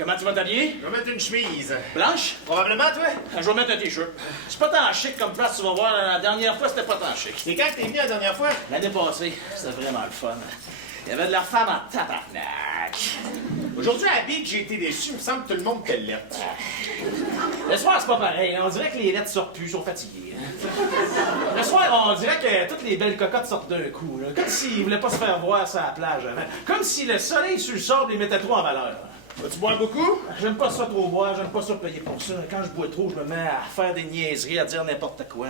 Comment tu vas t'habiller? Je vais mettre une chemise. Blanche? Probablement, toi? Je vais mettre un t-shirt. C'est pas tant chic comme place, tu vas voir. La dernière fois, c'était pas tant chic. C'est quand que t'es venu la dernière fois? L'année passée, c'était vraiment le fun. Il y avait de la femme en tabarnak. Aujourd'hui, à la Big, j'ai été déçu. Il me semble que tout le monde te l'est. Le soir, c'est pas pareil. On dirait que les lettres sortent plus, ils sont fatigués. Le soir, on dirait que toutes les belles cocottes sortent d'un coup. Là. Comme s'ils voulaient pas se faire voir sur la plage avant. Comme si le soleil sur le sable les mettait trop en valeur. Vas-tu boire beaucoup? J'aime pas ça trop boire, j'aime pas ça payer pour ça. Quand je bois trop, je me mets à faire des niaiseries, à dire n'importe quoi.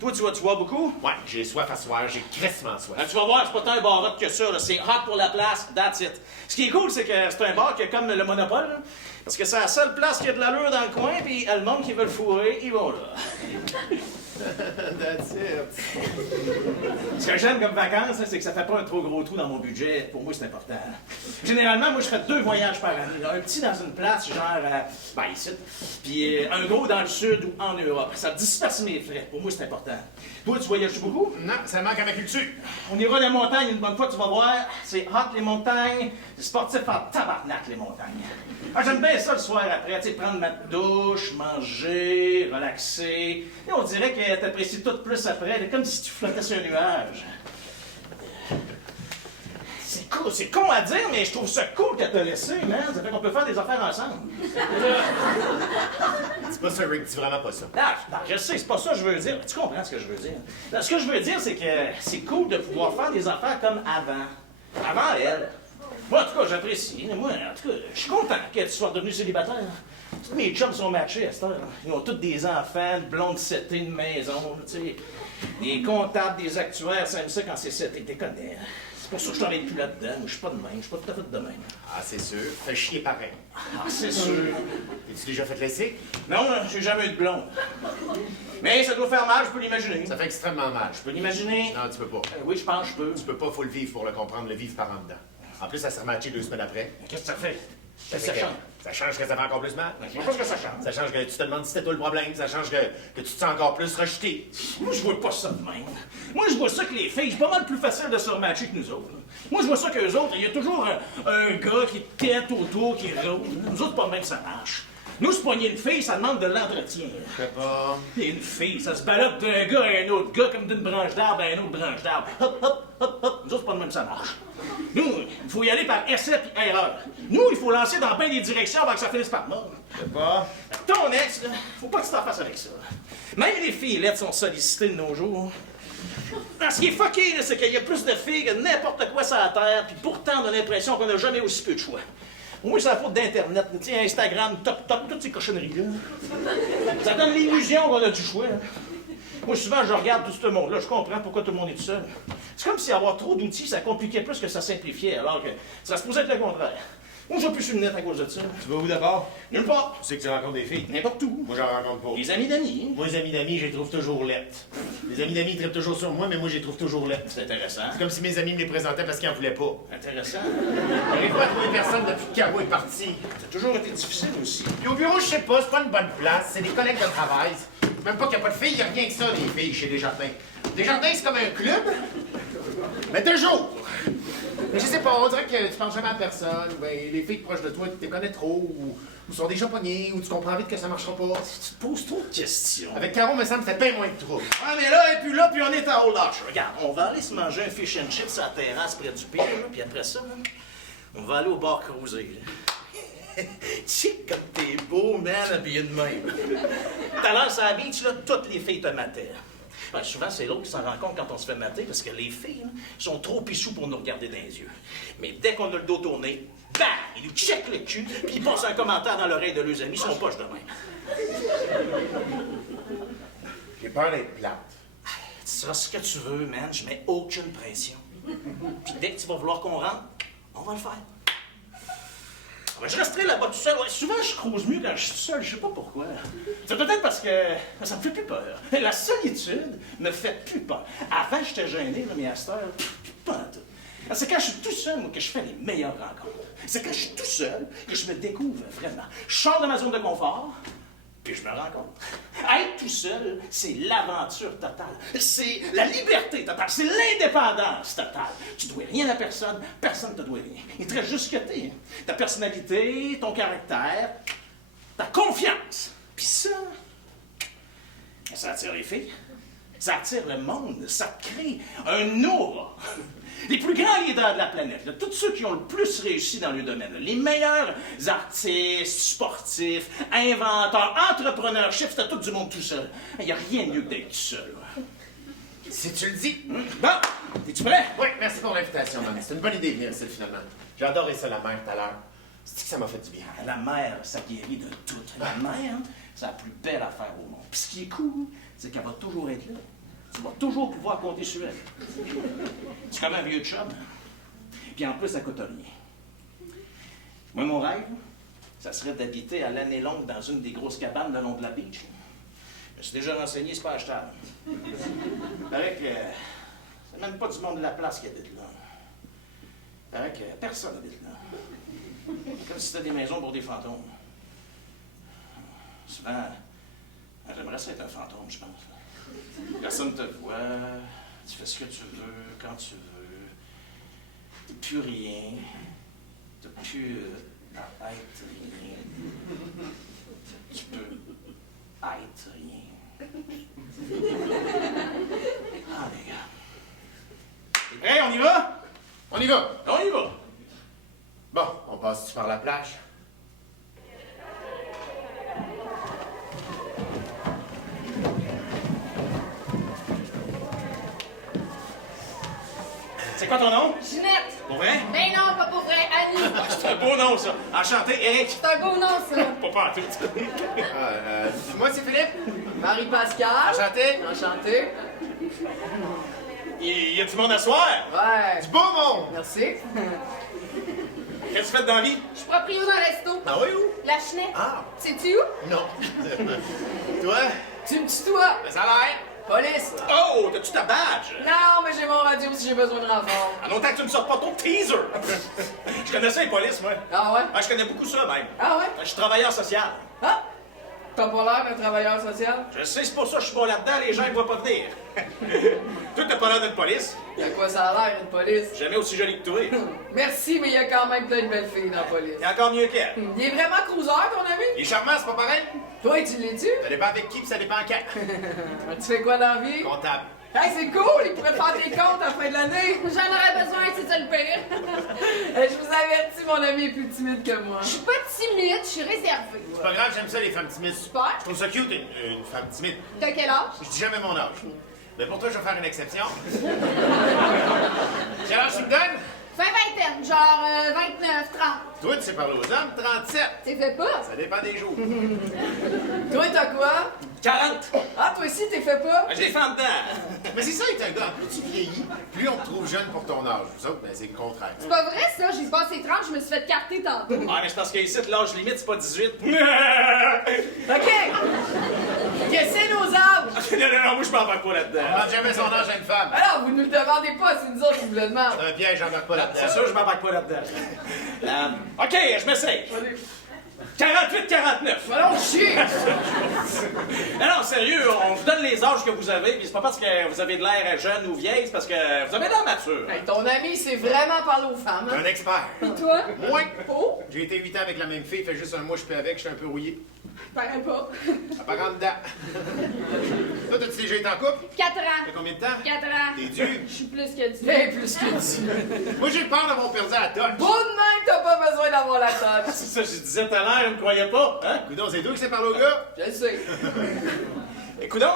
Toi, tu bois beaucoup? Ouais, j'ai soif à soir, j'ai crissement soif. Tu vas voir, c'est pas tant un bar que ça, là. C'est hot pour la place, that's it. Ce qui est cool, c'est que c'est un bar qui est comme le Monopole, là. Parce que c'est la seule place qui a de l'allure dans le coin, puis le monde qui veut le fourrer, ils vont là. That's it. Ce que j'aime comme vacances, hein, c'est que ça fait pas un trop gros trou dans mon budget. Pour moi, c'est important. Généralement, moi, je fais 2 voyages par année. Là. Un petit dans une place, genre, ici. Puis un gros dans le sud ou en Europe. Ça disperse mes frais. Pour moi, c'est important. Toi, tu voyages beaucoup? Non, ça manque à ma culture. On ira dans les montagnes une bonne fois, tu vas voir. C'est hot, les montagnes. C'est sportif en tabarnak, les montagnes. Ah, j'aime bien ça le soir après, tu sais, prendre ma douche, manger, relaxer. Et on dirait que t'apprécies tout plus après, comme si tu flottais sur un nuage. C'est cool, c'est con à dire, mais je trouve ça cool qu'elle t'a laissé, man. Ça fait qu'on peut faire des affaires ensemble. C'est pas ça, Rick, dis vraiment pas ça. Non, je sais, c'est pas ça que je veux dire. Tu comprends ce que je veux dire? Non, ce que je veux dire, c'est que c'est cool de pouvoir faire des affaires comme avant. Avant elle. Moi, en tout cas, j'apprécie. Moi, en tout cas, je suis content que tu sois devenu célibataire. Tous mes chums sont matchés à cette heure. Ils ont tous des enfants, de blondes setées, une maison, tu sais. Des comptables, des actuaires, ça aime ça quand c'est seté, tu connais. C'est pour ça que je travaille plus là-dedans. Moi, je suis pas de même, je suis pas tout à fait de même. Ah, c'est sûr. Fais chier pareil. Ah, c'est sûr. T'es-tu déjà fait laisser? Non, j'ai jamais eu de blonde. Mais ça doit faire mal, je peux l'imaginer. Ça fait extrêmement mal. Je peux l'imaginer. Non, tu peux pas. Oui, je pense que je peux. Tu peux pas, faut le vivre pour le comprendre, le vivre par en dedans. En plus, ça s'est rematché 2 semaines après. Qu'est-ce que ça fait? Ça Ça change. Ça change que ça fait encore plus mal. Je sais pas ce que ça change. Ça change que tu te demandes si c'était toi le problème. Ça change que tu te sens encore plus rejeté. Moi, je vois pas ça de même. Moi, je vois ça que les filles, c'est pas mal plus facile de se rematcher que nous autres. Moi, je vois ça qu'eux autres, il y a toujours un gars qui tête autour, qui rôde. Nous autres, pas de même, ça marche. Nous, se pogner une fille, ça demande de l'entretien. Je sais pas. Et une fille, ça se balade d'un gars à un autre gars, comme d'une branche d'arbre à une autre branche d'arbre. Hop, hop, hop, hop. Nous autres, pas de même, ça marche. Nous, il faut y aller par essai et erreur. Nous, il faut lancer dans bien des directions avant que ça finisse par mort. Je sais pas. Ton ex, là, faut pas que tu t'en fasses avec ça. Même les filles lettres sont sollicitées de nos jours. Ce qui est fucké, là, c'est qu'il y a plus de filles que n'importe quoi sur la Terre, puis pourtant, on a l'impression qu'on n'a jamais aussi peu de choix. Moi, c'est la faute d'Internet. Tu sais, Instagram, top, toutes ces cochonneries-là. Ça donne l'illusion qu'on a du choix. Hein. Moi, souvent, je regarde tout ce monde-là, je comprends pourquoi tout le monde est tout seul. C'est comme si avoir trop d'outils, ça compliquait plus que ça simplifiait, alors que ça se posait être le contraire. Moi, je vais plus sur le net à cause de ça. Tu vas où d'abord? Nulle part. Tu sais que tu rencontres des filles? N'importe où. Moi, j'en rencontre pas. Les amis d'amis. Moi, les amis d'amis, je les trouve toujours lettres. Les amis d'amis, ils trippent toujours sur moi, mais moi, je les trouve toujours lettres. C'est intéressant. C'est comme si mes amis me les présentaient parce qu'ils en voulaient pas. Intéressant. J'arrive pas à trouver personne depuis que Caro est parti. Ça a toujours été difficile aussi. Puis au bureau, je sais pas, c'est pas une bonne place. C'est des collègues de travail. Même pas qu'il n'y a pas de filles, il n'y a rien que ça, des filles chez Desjardins. Desjardins, c'est comme un club, mais de jour. Mais je sais pas, on dirait que tu penses jamais à personne, ou ben les filles proches de toi, tu les connais trop, ou sont déjà pognées, ou tu comprends vite que ça marchera pas. Tu te poses trop de questions. Avec Caro, me semble, c'est bien moins de trouble. Ah, mais là, et puis on est en haut lâche. Regarde, on va aller se manger un fish and chips à la terrasse près du pied, là, puis après ça, là, on va aller au bar cruiser. Tu sais, comme t'es beau, man, habillé de même. Tout à l'heure, sur la beach, là, toutes les filles te mataient. Ben, souvent, c'est l'autre qui s'en rend compte quand on se fait mater, parce que les filles là, sont trop pichous pour nous regarder dans les yeux. Mais dès qu'on a le dos tourné, bam! Ils nous checkent le cul, puis ils passent un commentaire dans l'oreille de leurs amis, ils sont poches de même. J'ai peur d'être plate. Tu seras ce que tu veux, man, je mets aucune pression. Puis dès que tu vas vouloir qu'on rentre, on va le faire. Ben, je resterai là-bas tout seul. Ouais, souvent, je crouse mieux quand je suis tout seul. Je sais pas pourquoi. C'est peut-être parce que ça me fait plus peur. La solitude me fait plus peur. Avant, j'étais gêné, là, mais à cette heure, pas en tout. C'est quand je suis tout seul, moi, que je fais les meilleures rencontres. C'est quand je suis tout seul que je me découvre vraiment. Je sors de ma zone de confort, Puis je me rends compte. Être tout seul, c'est l'aventure totale. C'est la liberté totale. C'est l'indépendance totale. Tu ne dois rien à personne. Personne ne te doit rien. Il te reste juste ce que t'es. Ta personnalité, ton caractère, ta confiance. Puis ça attire les filles. Ça attire le monde. Ça crée un aura. Les plus grands leaders de la planète, là, tous ceux qui ont le plus réussi dans le domaine, là, les meilleurs artistes, sportifs, inventeurs, entrepreneurs, chefs, c'était tout du monde tout seul. Il n'y a rien de mieux que d'être tout seul. Là. Si tu le dis. Bon, es-tu prêt? Oui, merci pour l'invitation, man. C'est une bonne idée de venir ici, finalement. J'ai adoré ça, la mer, tout à l'heure. C'est que ça m'a fait du bien. La mer, ça guérit de tout. La mer, c'est la plus belle affaire au monde. Puis ce qui est cool, c'est qu'elle va toujours être là. Tu vas toujours pouvoir compter sur elle. C'est comme un vieux chum. Puis en plus, ça coûte rien. Moi, mon rêve, ça serait d'habiter à l'année longue dans une des grosses cabanes le long de la beach. Je me suis déjà renseigné, c'est pas achetable. Il paraît que c'est même pas du monde de la place qui habite là. Il paraît que personne habite là. Comme si c'était des maisons pour des fantômes. Souvent, j'aimerais ça être un fantôme, je pense. Personne ne te voit, tu fais ce que tu veux, quand tu veux. T'es plus rien. T'as plus à être rien. Tu peux être rien. Ah, les gars. T'es prêt, on y va? On y va! On y va! Bon, on passe-tu par la plage? C'est quoi ton nom? Ginette! Pour vrai? Ben non, pas pour vrai, Annie! Ah, c'est un beau nom, ça. Enchanté, Eric. C'est un beau nom, ça! Pas pantoute. Moi, c'est Philippe. Marie-Pascal. Enchanté. Enchanté. Il y a du monde à soir. Ouais. Du beau monde! Merci. Qu'est-ce que tu fais dans la vie? Je suis proprio dans le resto. Ah oui, où? La Chenette. Ah! Sais-tu où? Non. Toi? Tu me tutoies. Ben, ça a l'air. Police. Oh, t'as-tu ta badge? Non, mais j'ai mon radio si j'ai besoin de renfort. En longtemps que tu me sors pas ton teaser. Je connais ça, les polices, moi. Ah ouais? Ah, je connais beaucoup ça, même. Ah ouais? Je suis travailleur social. Ah! T'as pas l'air d'un travailleur social? Je sais, c'est pour ça que je suis pas là-dedans, les gens ne voient pas venir. Toi, t'as pas l'air d'une police. De quoi ça a l'air, une police? Jamais aussi jolie que toi. Merci, mais il y a quand même plein de belles filles dans la police. Il y a encore mieux qu'elle. Il est vraiment cruiser, ton ami? Il est charmant, c'est pas pareil? Toi, tu l'es-tu? Ça dépend avec qui, puis ça dépend quand. Tu fais quoi dans la vie? Comptable. Hey, c'est cool! Il pourrait faire tes comptes à la fin de l'année! J'en aurais besoin, c'est ça le pire. Je vous avertis, mon ami est plus timide que moi. Je suis pas timide, je suis réservée. C'est pas grave, j'aime ça, les femmes timides. Super. Je trouve ça cute, une femme timide. T'as quel âge? Je dis jamais mon âge. Mais pour toi, je vais faire une exception. Quel âge tu me donnes? Fin vingtaine, genre 29, 30. Toi, tu sais parler aux hommes, 37. T'es fait pas? Ça dépend des jours. Toi, t'as quoi? 40. Ah, toi aussi, t'es fait pas? Je les fais en dedans. Mais c'est ça, être un gars. Plus tu vieillis, plus on te trouve jeune pour ton âge. Vous autres, ben, c'est le contraire. C'est pas vrai, ça. J'ai passé 30, je me suis fait carter tantôt. Ah, mais c'est parce qu'ici, l'âge limite, c'est pas 18. OK! Qu'est-ce nos âges? Non, moi, je m'embarque pas On là-dedans. demande jamais son âge à une femme. Alors, vous nous le demandez pas, c'est nous autres qui vous le demandent. C'est un piège, j'embarque pas C'est là-dedans. sûr, je m'embarque pas là-dedans. OK, je m'essaye. 48-49. Allons chier! Non, sérieux, on vous donne les âges que vous avez, puis c'est pas parce que vous avez de l'air jeune ou vieille, c'est parce que vous avez de l'air mature. Hey, ton ami, c'est vraiment parler aux femmes, T'es hein? un expert. Pis toi? Moi, Oh! j'ai été 8 ans avec la même fille, fait juste un mois, je suis avec, je suis un peu rouillé. Pareil pas. Ça part en dedans. Toi, t'as-tu déjà été en couple? 4 Ça fait ans. combien de temps? 4 ans. T'es dur. Je suis plus que du. T'es plus que tu. Moi, j'ai peur d'avoir perdu la touch. Bon de même, t'as pas besoin d'avoir la touch. C'est ça que je disais tout à l'heure, vous me croyez pas, hein? Coudon, c'est toi qui sais parler au gars? Je le sais. Écoute donc,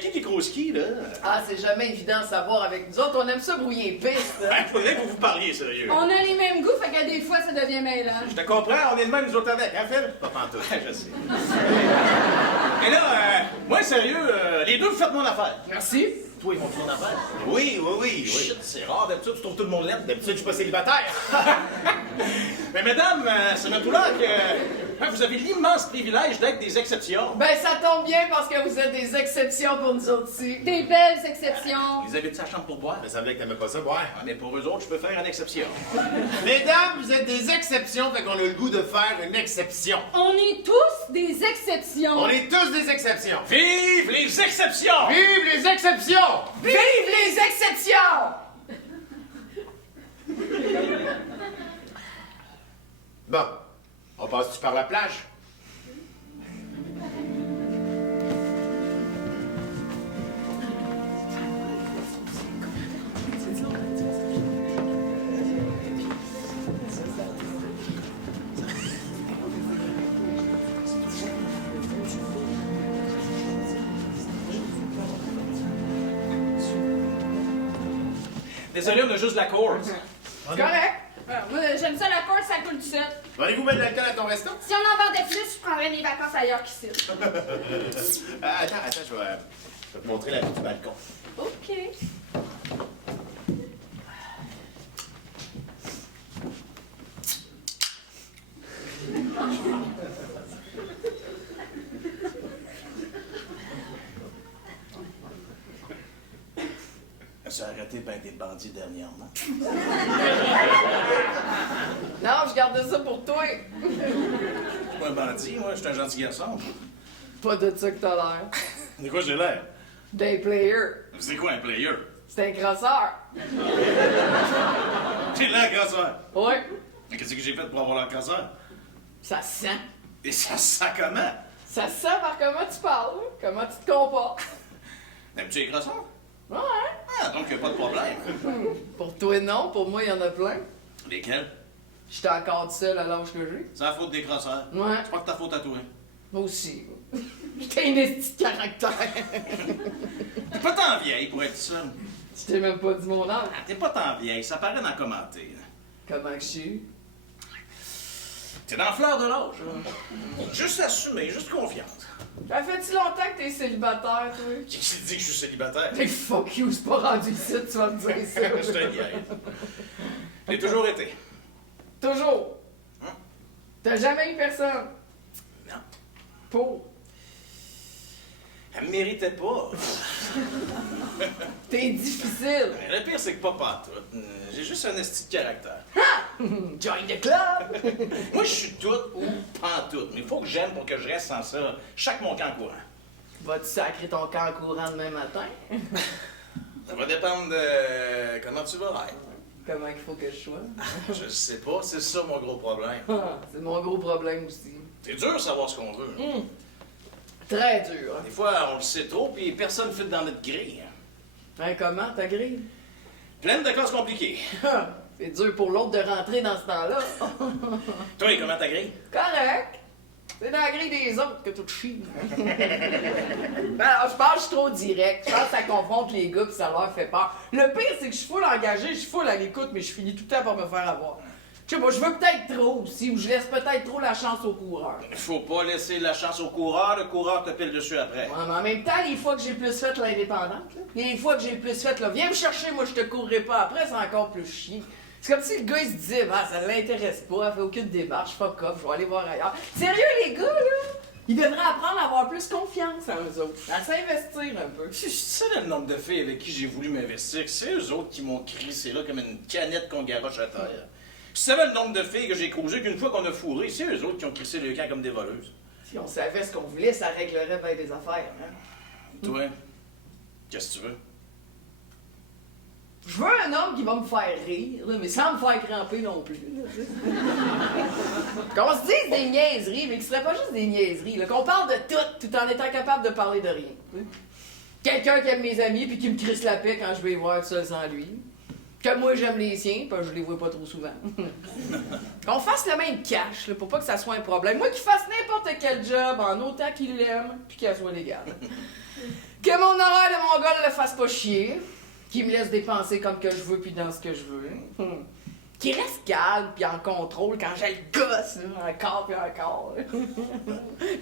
qui grosse qui, là? Ah, c'est jamais évident de savoir avec nous autres. On aime ça brouiller les pistes. Ben, faudrait que vous vous parliez, sérieux. On a les mêmes goûts, fait que des fois, ça devient mêlant. Je te comprends, on est de même, nous autres avec, hein, Phil? Pas pantoute. Ouais, je sais. Mais là, moi, sérieux, les deux, vous faites mon affaire. Merci. Toi, ils font ton affaire. Oui, oui, oui, oui. Shit, c'est rare, d'habitude, tu trouves tout le monde laide. D'habitude, je suis pas célibataire. Mais mesdames, c'est notre là que vous avez l'immense privilège d'être des exceptions. Ben, ça tombe bien parce que vous êtes des exceptions pour nous autres aussi. Des belles exceptions. Vous avez de sa chambre pour boire. Il me semblait que t'aimais pas ça, boire. Ah, mais pour eux autres, je peux faire une exception. Mesdames, vous êtes des exceptions, fait qu'on a le goût de faire une exception. On est tous des exceptions. On est tous des exceptions. Vive les exceptions! Vive les exceptions! Vive les exceptions! Bon, on passe-tu par la plage? Désolé, on a juste la course. C'est correct. Moi, j'aime ça la course, ça coule tout seul. Allez-vous mettre de l'alcool à ton resto? Si on en vendait plus, je prendrais mes vacances ailleurs qu'ici. Attends, je vais te montrer la vue du balcon. OK. Ça a arrêté ben des bandits dernièrement. Non, je gardais ça pour toi. Je suis pas un bandit, moi, je suis un gentil garçon. Pas de ça que t'as l'air. De quoi j'ai l'air? Des players. C'est quoi un player? C'est un crosseur. J'ai l'air grasseur. Ouais. Mais qu'est-ce que j'ai fait pour avoir l'air grasseur? Ça sent. Et ça se sent comment? Ça sent par comment tu parles, hein? Comment tu te comportes. T'aimes-tu les grasseurs? Ouais. Ah, donc y'a pas de problème. Pour toi, non. Pour moi, il y en a plein. Lesquels? J'étais encore seul à l'âge que j'ai. C'est la faute des grasseurs. Ouais. C'est pas de ta faute à toi. Moi aussi. J'étais un esti de caractère. T'es pas tant vieille pour être seule. Tu t'es même pas dit mon âge. Ah, t'es pas tant vieille, ça paraît dans le commentaire. Comment que je suis? T'es dans la fleur de l'âge. Juste assumé, juste confiante. Ça fait-tu longtemps que t'es célibataire, toi? Qui dit que je suis célibataire? Hey, fuck you, c'est pas rendu ici, tu vas me dire ça. Je te niaise. J'ai toujours été. Toujours. Hein? T'as jamais eu personne. Non. Pour. Elle me méritait pas. T'es difficile. Mais le pire, c'est que pas partout. J'ai juste un esti de caractère. Join the club! Moi, je suis tout ou pantoute. Mais il faut que j'aime pour que je reste sans ça. Chaque mon camp courant. Vas-tu sacrer ton camp courant demain matin? Ça va dépendre de comment tu vas être. Comment il faut que je sois? Je sais pas, c'est ça mon gros problème. C'est mon gros problème aussi. C'est dur de savoir ce qu'on veut. Très dur. Des fois, on le sait trop, puis personne ne fit dans notre grille. Hein, comment, ta grille? Pleine de causes compliquées. C'est dur pour l'autre de rentrer dans ce temps-là. Toi, comment ta grille? Correct. C'est dans la grille des autres que tout chie. Ben, je pense que je suis trop direct. Je pense que ça confronte les gars puis ça leur fait peur. Le pire, c'est que je suis full engagé, je suis full à l'écoute, mais je finis tout le temps par me faire avoir. Je sais pas, je veux peut-être trop aussi, ou je laisse peut-être trop la chance au coureur. Faut pas laisser la chance au coureur, le coureur te pile dessus après. Ouais, mais en même temps, les fois que j'ai le plus fait l'indépendante, là, les fois que j'ai le plus fait, là, viens me chercher, moi je te courrai pas après, c'est encore plus chiant. C'est comme si le gars il se disait, bah, ça l'intéresse pas, elle fait aucune démarche, fuck off, je vais aller voir ailleurs. Sérieux les gars, là? Ils devraient apprendre à avoir plus confiance en eux autres, à s'investir un peu. Tu sais le nombre de filles avec qui j'ai voulu m'investir, c'est eux autres qui m'ont crissé là comme une canette qu'on garoche à terre. Tu savais le nombre de filles que j'ai cruisé qu'une fois qu'on a fourré, c'est eux autres qui ont crissé le camp comme des voleuses. Si on savait ce qu'on voulait, ça réglerait bien des affaires. Hein? Toi, qu'est-ce que tu veux? Je veux un homme qui va me faire rire, là, mais sans me faire cramper non plus. Là, tu sais. Qu'on se dise des niaiseries, mais qui seraient pas juste des niaiseries. Là, qu'on parle de tout en étant capable de parler de rien. Tu sais. Quelqu'un qui aime mes amis puis qui me crisse la paix quand je vais les voir seul sans lui. Que moi j'aime les siens, parce que je les vois pas trop souvent. Qu'on fasse le même cash, là, pour pas que ça soit un problème. Moi qui fasse n'importe quel job en autant qu'il l'aime, puis qu'elle soit légale. Que mon horaire de mon gars le fasse pas chier. Qu'il me laisse dépenser comme que je veux, puis dans ce que je veux. Qu'il reste calme, puis en contrôle quand j'ai le gosse, là, encore puis encore.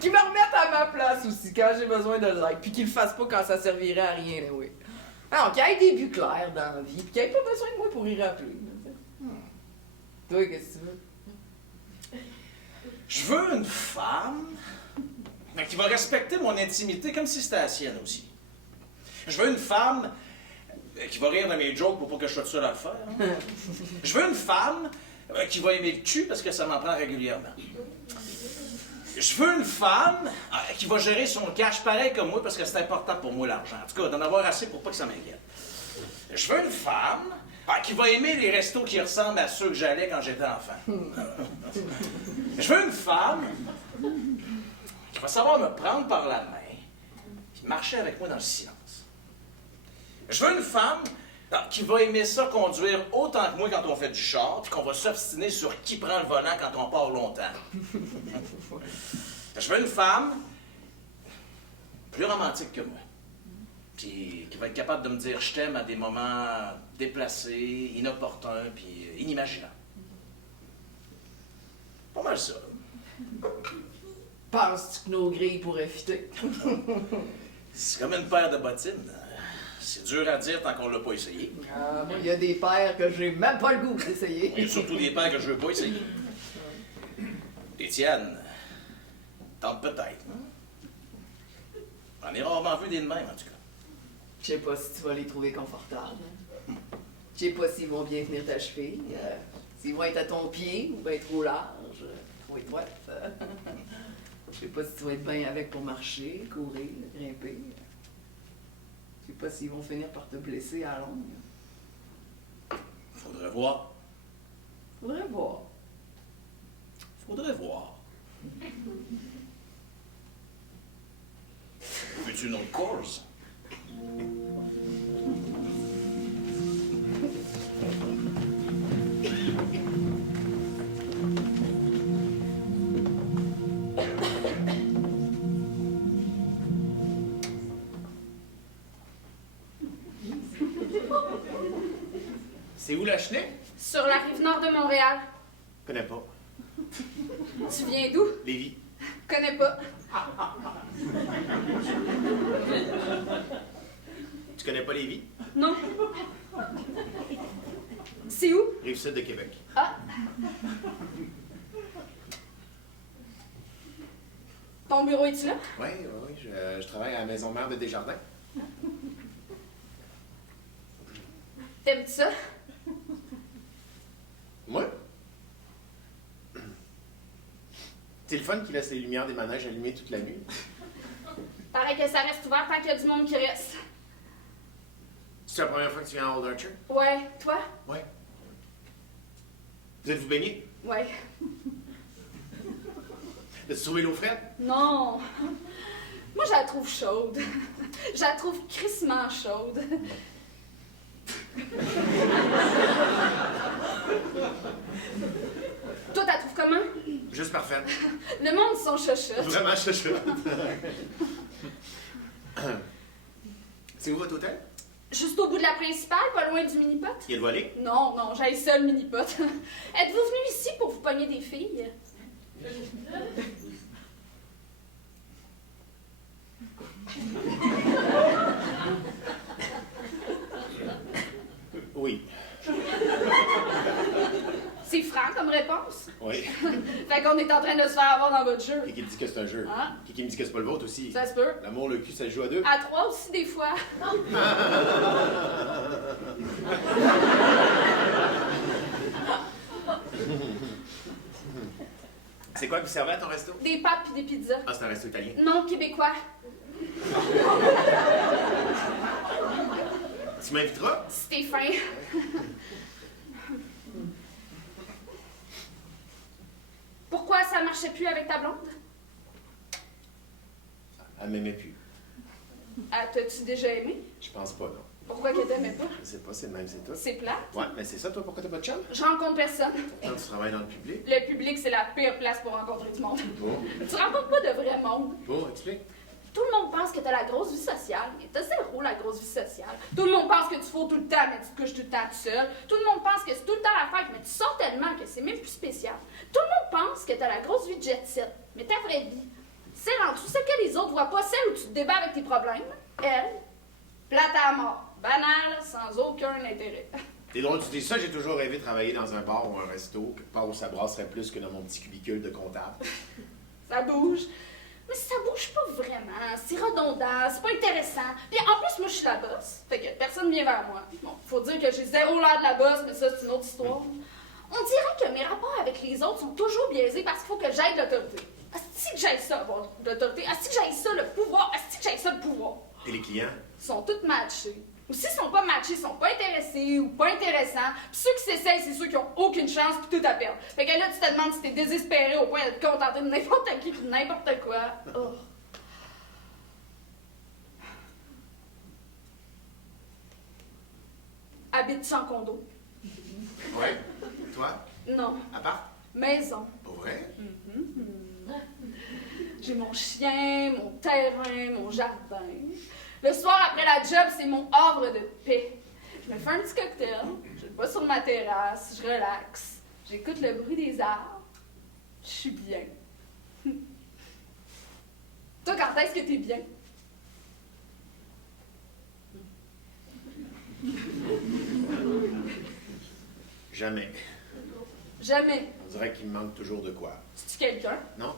Qu'il me remette à ma place aussi quand j'ai besoin de l'aide, puis qu'il le fasse pas quand ça servirait à rien, là, oui. Alors, qu'il y ait des buts clairs dans la vie, puis qu'il n'y ait pas besoin de moi pour y rappeler. Toi, qu'est-ce que tu veux? Je veux une femme qui va respecter mon intimité comme si c'était la sienne aussi. Je veux une femme qui va rire de mes jokes pour pas que je sois tout seul à le faire. Je veux une femme qui va aimer le cul parce que ça m'en prend régulièrement. Je veux une femme qui va gérer son cash pareil comme moi parce que c'est important pour moi l'argent. En tout cas, d'en avoir assez pour pas que ça m'inquiète. Je veux une femme qui va aimer les restos qui ressemblent à ceux que j'allais quand j'étais enfant. Je veux une femme qui va savoir me prendre par la main et marcher avec moi dans le silence. Je veux une femme qui va aimer ça conduire autant que moi quand on fait du char, puis qu'on va s'obstiner sur qui prend le volant quand on part longtemps. Je veux une femme plus romantique que moi, puis qui va être capable de me dire « je t'aime » à des moments déplacés, inopportuns, puis inimaginables. Pas mal ça. Penses-tu que nos grilles pourraient fitter? C'est comme une paire de bottines. C'est dur à dire tant qu'on l'a pas essayé. Ah, moi, il y a des paires que j'ai même pas le goût d'essayer. Il y a surtout des paires que je veux pas essayer. Les tiennes, tente peut-être. J'en ai rarement vu des de même, en tout cas. Je sais pas si tu vas les trouver confortables. Je sais pas s'ils vont bien tenir ta cheville. S'ils vont être à ton pied ou bien trop large, trop étroite. Je sais pas si tu vas être bien avec pour marcher, courir, grimper. Je sais pas s'ils vont finir par te blesser à longue. Faudrait voir. Faudrait voir. Faudrait voir. Veux-tu une autre course? C'est où la chenille? Sur la rive nord de Montréal. Connais pas. Tu viens d'où? Lévis. Connais pas. Tu connais pas Lévis? Non. C'est où? Rive-sud de Québec. Ah. Ton bureau est-tu là? Oui, je travaille à la maison mère de Desjardins. T'aimes-tu ça? Moi? C'est le fun qui laisse les lumières des manèges allumées toute la nuit. Paraît que ça reste ouvert tant qu'il y a du monde qui reste. C'est la première fois que tu viens à Old Archer? Ouais, toi? Ouais. Vous êtes-vous baigné? Ouais. As-tu trouvé l'eau fraîche? Non. Moi, je la trouve chaude. Je la trouve crissement chaude. Toi, t'as trouves comment? Juste parfaite. Le monde, ils sont chochottes. Vraiment chuchote. C'est où votre hôtel? Juste au bout de la principale, pas loin du mini-pot? Il y a de volée? Non, j'aille seul mini-pot. Êtes-vous venu ici pour vous pogner des filles? Oui. C'est franc comme réponse. Oui. Fait qu'on est en train de se faire avoir dans votre jeu. Qui me dit que c'est un jeu? Ah. Qui me dit que c'est pas le vôtre aussi? Ça se peut. L'amour, le cul, ça se joue à deux? À 3 aussi, des fois. C'est quoi que vous servez à ton resto? Des pâtes puis des pizzas. Ah, c'est un resto italien. Non, québécois. Tu m'inviteras? Si t'es fin. Pourquoi ça marchait plus avec ta blonde? Elle m'aimait plus. Ah, t'as-tu déjà aimé? Je pense pas, non. Pourquoi qu'elle t'aimait pas? Je sais pas, c'est le même, c'est tout. C'est plate. Ouais, mais c'est ça, toi, pourquoi t'as pas de chum? Je rencontre personne. Pourtant, tu travailles dans le public. Le public, c'est la pire place pour rencontrer du monde. Bon, Tu rencontres pas de vrai monde. bon, explique. Tout le monde pense que t'as la grosse vie sociale, mais t'as zéro la grosse vie sociale. Tout le monde pense que tu fous tout le temps, mais tu te couches tout le temps tout seul. Tout le monde pense que c'est tout le temps la fête, mais tu sors tellement que c'est même plus spécial. Tout le monde pense que t'as la grosse vie de jet set, mais ta vraie vie, celle en dessous, celle que les autres voient pas, celle où tu te débats avec tes problèmes, elle, plate à mort, banale, sans aucun intérêt. T'es drôle, tu dis ça, j'ai toujours rêvé de travailler dans un bar ou un resto, quelque part où ça brasserait plus que dans mon petit cubicule de comptable. Ça bouge. Mais ça bouge pas vraiment, c'est redondant, c'est pas intéressant. Puis en plus, moi, je suis la boss, fait que personne vient vers moi. Bon, faut dire que j'ai zéro l'air de la boss, mais ça, c'est une autre histoire. On dirait que mes rapports avec les autres sont toujours biaisés parce qu'il faut que j'aide l'autorité. Asti que j'aille ça, avoir l'autorité. Asti que j'aille ça, le pouvoir. Asti que j'aille ça, le pouvoir. Et les clients? Ils sont tous matchés. Ou s'ils sont pas matchés, ils sont pas intéressés ou pas intéressants. Puis ceux qui s'essayent, c'est ceux qui ont aucune chance puis tout à perdre. Fait que là, tu te demandes si t'es désespéré au point de te contenter de n'importe qui puis de n'importe quoi. Oh. Habites-tu en condo? Ouais. Toi? Non. À part? Maison. Pour vrai? J'ai mon chien, mon terrain, mon jardin. Le soir après la job, c'est mon havre de paix. Je me fais un petit cocktail, je vais sur ma terrasse, je relaxe, j'écoute le bruit des arbres. Je suis bien. Toi, quand est-ce que t'es bien? Jamais. Jamais. On dirait qu'il me manque toujours de quoi. C'est-tu quelqu'un? Non.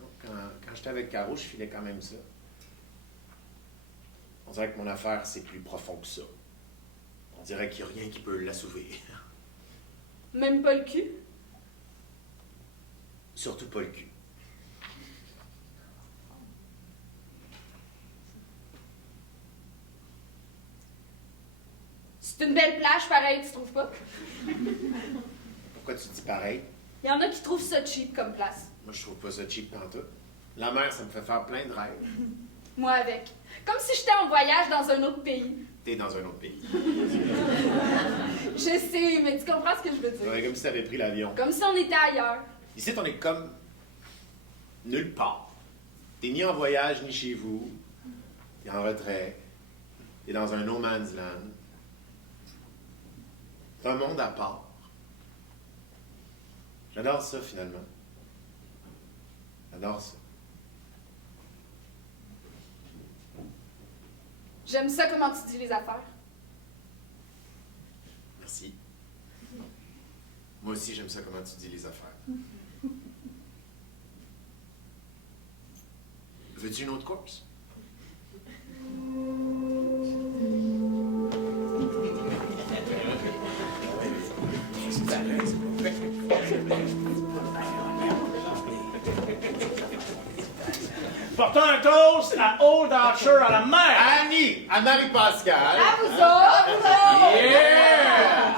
Non, quand j'étais avec Caro, je filais quand même ça. On dirait que mon affaire, c'est plus profond que ça. On dirait qu'il n'y a rien qui peut l'assouvir. Même pas le cul? Surtout pas le cul. C'est une belle plage, pareil, tu trouves pas? Pourquoi tu dis pareil? Il y en a qui trouvent ça cheap comme place. Moi, je trouve pas ça cheap pantoute. La mer, ça me fait faire plein de rêves. Moi avec. Comme si j'étais en voyage dans un autre pays. T'es dans un autre pays. Je sais, mais tu comprends ce que je veux dire. Ouais, comme si t'avais pris l'avion. Comme si on était ailleurs. Ici, on est comme nulle part. T'es ni en voyage, ni chez vous. T'es en retrait. T'es dans un no man's land. C'est un monde à part. J'adore ça, finalement. J'adore ça. J'aime ça comment tu dis les affaires. Merci. Moi aussi, j'aime ça comment tu dis les affaires. Veux-tu une autre course? Portons un toast à Old Archer à la mer! Annie! À Marie-Pascale! À vous autres! Yeah!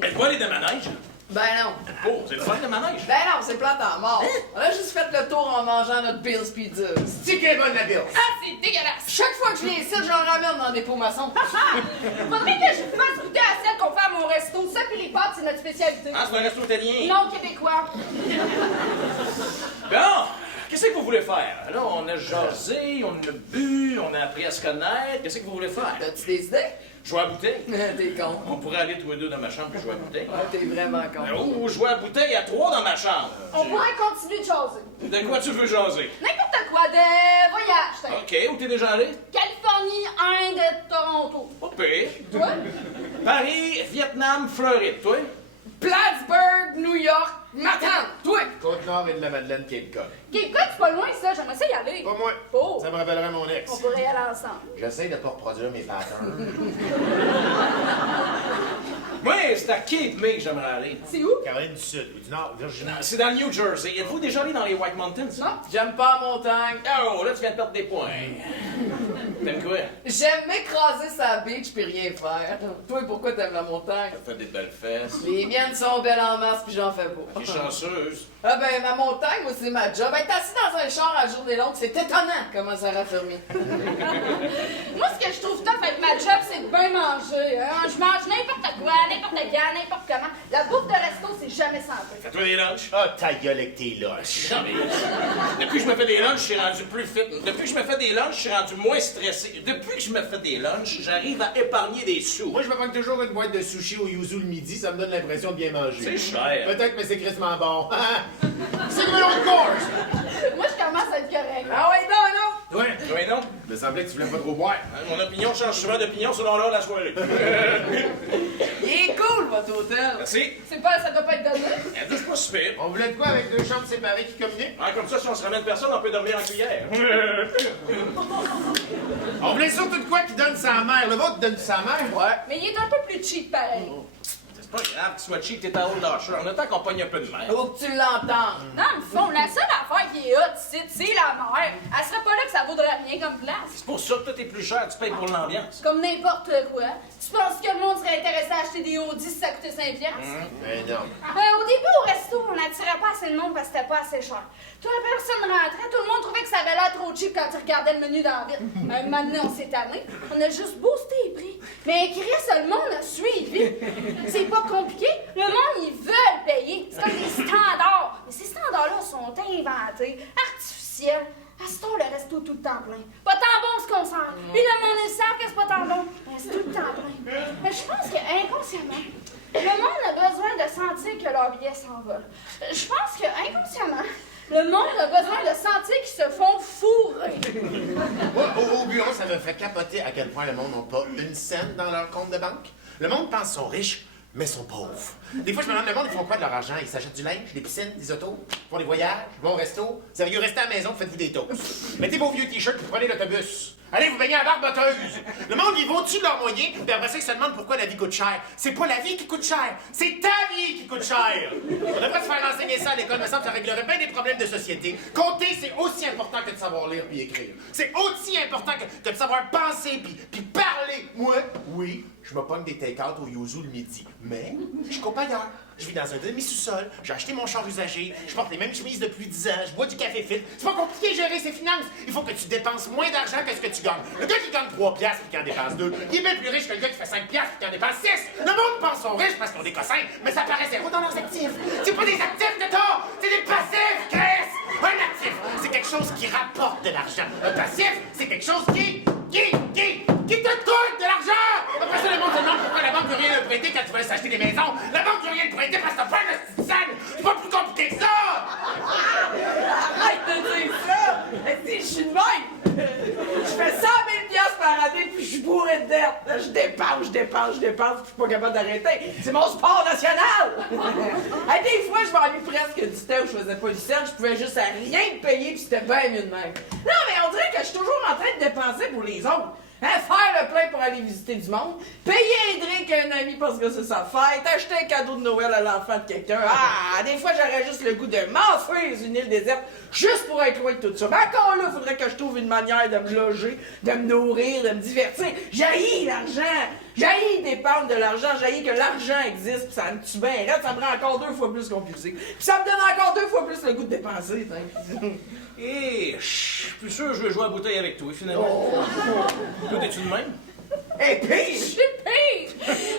Elle quoi les de manège? Ben non. Oh, c'est le fun de manège! Ben non, c'est plate en mort. On a juste fait le tour en mangeant notre Bill's Pizza. C'est qu'elle est bonne, la Bill! Ah, c'est dégueulasse! Chaque fois que je viens ici, j'en ramène dans des pots maçons. Faudrait que je vous fasse goûter à celle qu'on fait à mon resto. Ça puis les pâtes, c'est notre spécialité. Ah, c'est un resto italien! Non québécois. Bon! Qu'est-ce que vous voulez faire? Là, on a jasé, on a bu, on a appris à se connaître. Qu'est-ce que vous voulez faire? T'as-tu des idées? Jouer à bouteille? T'es con. On pourrait aller tous les deux dans ma chambre et jouer à bouteille. Ah, t'es vraiment con. Ou jouer à bouteille à 3 dans ma chambre. On pourrait continuer de jaser. De quoi tu veux jaser? N'importe quoi, de voyage, t'sais. OK, où t'es déjà allé? Californie, Inde, Toronto. Pas pire. Toi? Paris, Vietnam, Floride, toi? Plattsburgh, New York, Manhattan. Toi! Côte-Nord et de la Madeleine, Cape Cod. Cape Cod, c'est pas loin, ça. J'aimerais ça y aller. Pas moi. Oh. Ça me rappellerait mon ex. On pourrait y aller ensemble. J'essaie de pas reproduire mes patterns. Moi, c'est à Cape May que j'aimerais aller. C'est où? Caroline du Sud ou du Nord, Virginie. C'est dans le New Jersey. Êtes-vous déjà allé dans les White Mountains? Non? J'aime pas la montagne. Oh, là, tu viens de perdre des points. T'aimes quoi? J'aime m'écraser sa beach puis rien faire. Toi, pourquoi t'aimes la montagne? T'as fait des belles fesses. Les miennes sont belles en masse puis j'en fais pas. T'es chanceuse. Ah ben, ma montagne, moi, c'est ma job. Être assis dans un char à journée longue, c'est étonnant comment ça raffermit. Moi, ce que je trouve tough avec ma job, c'est de bien manger. Hein? Je mange n'importe quoi, n'importe quand, n'importe comment. La bouffe de resto, c'est jamais sans peu. Fais-toi des lunchs. Ah, ta gueule avec tes loches. Non, mais depuis que je me fais des lunchs, je suis rendu plus fit. Depuis que je me fais des lunchs, je suis rendu moins stressé. Depuis que je me fais des lunchs, j'arrive à épargner des sous. Moi, je me prends toujours une boîte de sushi au yuzu le midi, ça me donne l'impression de bien manger. C'est cher. Peut-être, mais c'est crissement bon. C'est une autre course! Moi, je commence à être correct. Ah ouais, non, Ouais. Oui, non? Il me semblait que tu voulais pas trop boire. Mon opinion change souvent d'opinion selon l'heure de la soirée. non! Il est cool, votre hôtel. Merci. Ça doit pas être donné. Elle touche pas super. On voulait de quoi avec deux chambres séparées qui communiquent? Ah, comme ça, si on se ramène personne, on peut dormir en cuillère. On voulait surtout de quoi qui donne sa mère. Le vôtre donne sa mère? Ouais. Mais il est un peu plus cheap, pareil. Pas grave qu'il soit cheap, t'es à haut lâcheur. En autant qu'on pogne un peu de mer. Faut que tu l'entendes. Dans le fond, la seule affaire qui est hot ici, c'est la mer. Elle serait pas là que ça vaudrait rien comme place. C'est pour ça que tout est plus cher, tu payes pour l'ambiance. Comme n'importe quoi. Tu penses que le monde serait intéressé à acheter des Audi si ça coûtait 5$? Ben non. Au début, au resto, on n'attirait pas assez de monde parce que c'était pas assez cher. Toute la personne rentrait, tout le monde trouvait que ça avait l'air trop cheap quand tu regardais le menu dans la vitre. Maintenant, on s'est tanné. On a juste boosté les prix. Mais Chris, le monde a suivi. C'est pas compliqué. Le monde, ils veulent payer. C'est comme des standards. Mais ces standards-là sont inventés, artificiels. À ce temps, le resto tout le temps plein. Pas tant bon ce qu'on sent. Puis le monde, ils savent que c'est pas tant bon. Mais c'est tout le temps plein. Mais je pense qu'inconsciemment, le monde a besoin de sentir que leur billet s'envole. Je pense qu'inconsciemment, le monde a besoin de sentir qu'ils se font fourrer. Moi, au bureau, ça me fait capoter à quel point le monde n'a pas une scène dans leur compte de banque. Le monde pense qu'ils sont riches, mais sont pauvres. Des fois, je me demande, le monde, ils font quoi de leur argent? Ils s'achètent du linge, des piscines, des autos, font des voyages, vont au resto. Sérieux, restez à la maison, faites-vous des toasts. Mettez vos vieux t-shirts puis prenez l'autobus. Allez vous baigner à la barboteuse. Le monde, ils vont au-dessus de leurs moyens, puis après ça, ils se demandent pourquoi la vie coûte cher. C'est pas la vie qui coûte cher, c'est ta vie qui coûte cher. On devrait se faire enseigner ça à l'école, me semble que ça réglerait bien des problèmes de société. Compter, c'est aussi important que de savoir lire puis écrire. C'est aussi important que de savoir penser puis parler. Moi, oui, je me pogne des take-out au Yuzu le midi, mais je coupe ailleurs. Je vis dans un demi-sous-sol, j'ai acheté mon char usagé, je porte les mêmes chemises depuis 10 ans, je bois du café filtre. C'est pas compliqué de gérer ses finances. Il faut que tu dépenses moins d'argent que ce que tu gagnes. Le gars qui gagne 3 piastres et qui en dépense 2, il est bien plus riche que le gars qui fait 5 piastres et qui en dépense 6. Le monde pense qu'ils sont riches parce qu'ils ont des cossins, mais ça paraît zéro dans leurs actifs. C'est pas des actifs de tort, c'est des passifs, Chris! Un actif, c'est quelque chose qui rapporte de l'argent. Un passif, c'est quelque chose qui te coûte de l'argent! Après ça, le monde se demande pourquoi la banque veut rien le prêter quand tu veux s'acheter des maisons. La banque veut rien te prêter parce que t'as pas de scène! C'est pas plus compliqué que ça! Arrête de dire ça! Si je suis de même! Je fais 100 000 $ par année puis je suis bourré de dettes. Je dépense puis je suis pas capable d'arrêter. C'est mon sport national! Hey, des fois, je m'ennuie presque du temps où je faisais pas du sel. Je pouvais juste à rien te payer puis c'était bien mieux de même. Non, mais on dirait que je suis toujours en train de dépenser pour les autres. Hein, faire le plein pour aller visiter du monde, payer un drink à un ami parce que c'est sa fête, acheter un cadeau de Noël à l'enfant de quelqu'un. Ah, des fois, j'aurais juste le goût de m'enfuir sur une île déserte juste pour être loin de tout ça. Mais encore là, il faudrait que je trouve une manière de me loger, de me nourrir, de me divertir. J'haïs l'argent. J'haïs dépendre de l'argent. J'haïs que l'argent existe pis ça me tue bien. Là, ça me rend encore 2 fois plus compulsé. Puis ça me donne encore 2 fois plus le goût de dépenser. Et je suis plus sûr que je veux jouer à bouteille avec toi, finalement. Toi, t'es-tu de même? Et puis, Je suis pire!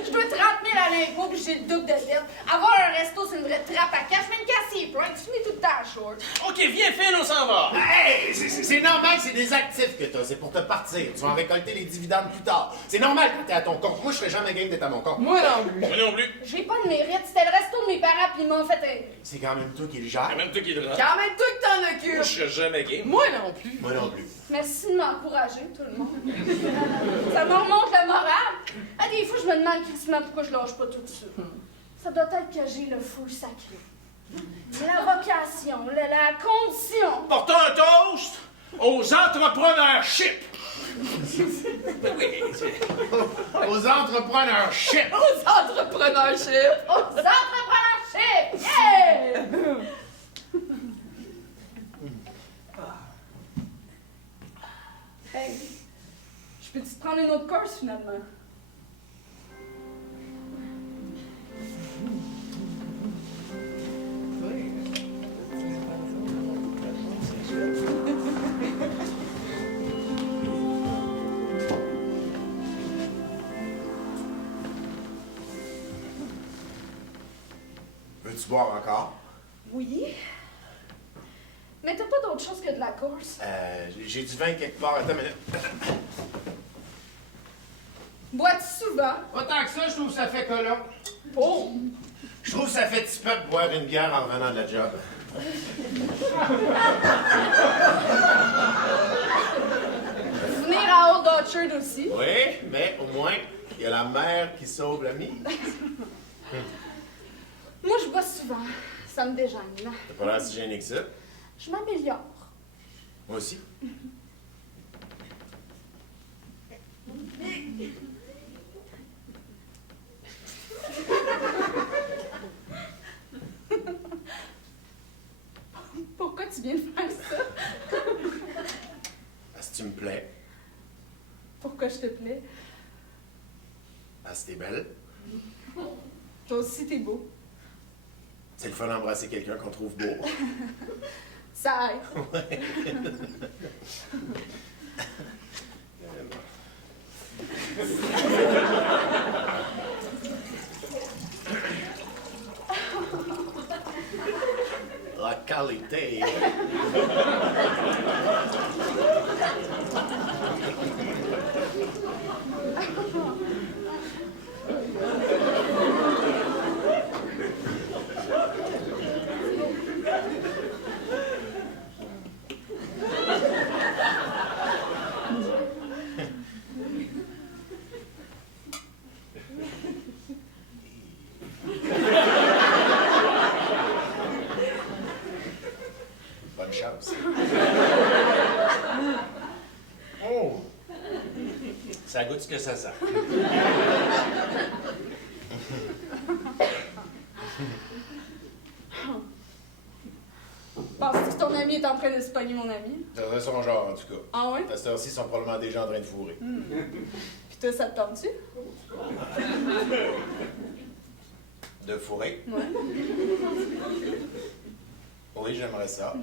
Je dois 30 000 à l'impôt puis j'ai le double de dette. Avoir un resto, c'est une vraie trappe à cash. Mais une casse, c'est plein. Tu finis tout le temps à short. OK, viens, Phil, on s'en va. Hey, c'est normal, c'est des actifs que t'as, c'est pour te partir. Tu vas en récolter les dividendes plus tard. C'est normal quand t'es à ton compte. Moi, je serais jamais game d'être à mon compte. moi non plus. Moi non plus. J'ai pas de mérite. C'était le resto de mes parents puis ils m'ont fait un... C'est quand même toi qui le gères. C'est même toi qui es drôle. Quand même toi que t'en Moi, je occupes. serais jamais game. Moi non plus. Moi non plus. Merci de m'encourager, tout le monde. Ça me remonte le moral. Ah, des fois, je me demande crissement pourquoi je lâche pas tout ça. Ça doit être que j'ai le fou sacré. La vocation, la condition. Portons un toast aux entrepreneurship. Aux entrepreneurship. Aux entrepreneurship. Aux entrepreneurship! Yeah! Hey, je peux-tu te prendre une autre course, finalement? Veux-tu boire encore? Oui. Mais t'as pas d'autre chose que de la course? J'ai du vin quelque part. Attends, mais... Bois-tu souvent? Pas tant que ça, je trouve que ça fait collant. Oh! Je trouve que ça fait petit peu de boire une bière en revenant de la job. Venir à Old Orchard aussi? Oui, mais au moins, il y a la mère qui sauve la mise. Moi, je bois souvent. Ça me déjeune. T'as pas l'air si gêné que ça. Je m'améliore. Moi aussi. je te plais? Ah, c'était belle. Toi aussi, t'es beau. C'est le fun d'embrasser quelqu'un qu'on trouve beau. Ça aide. Ouais. La qualité. Bonne chance. Oh! Ça goûte ce que ça sent. Penses-tu que ton ami est en train de se pogner mon ami? Ça serait son genre, en tout cas. Ah ouais? À cette heure-ci, ils sont probablement déjà en train de fourrer. Puis toi, ça te tente-tu? De fourrer? Ouais. Oui, j'aimerais ça.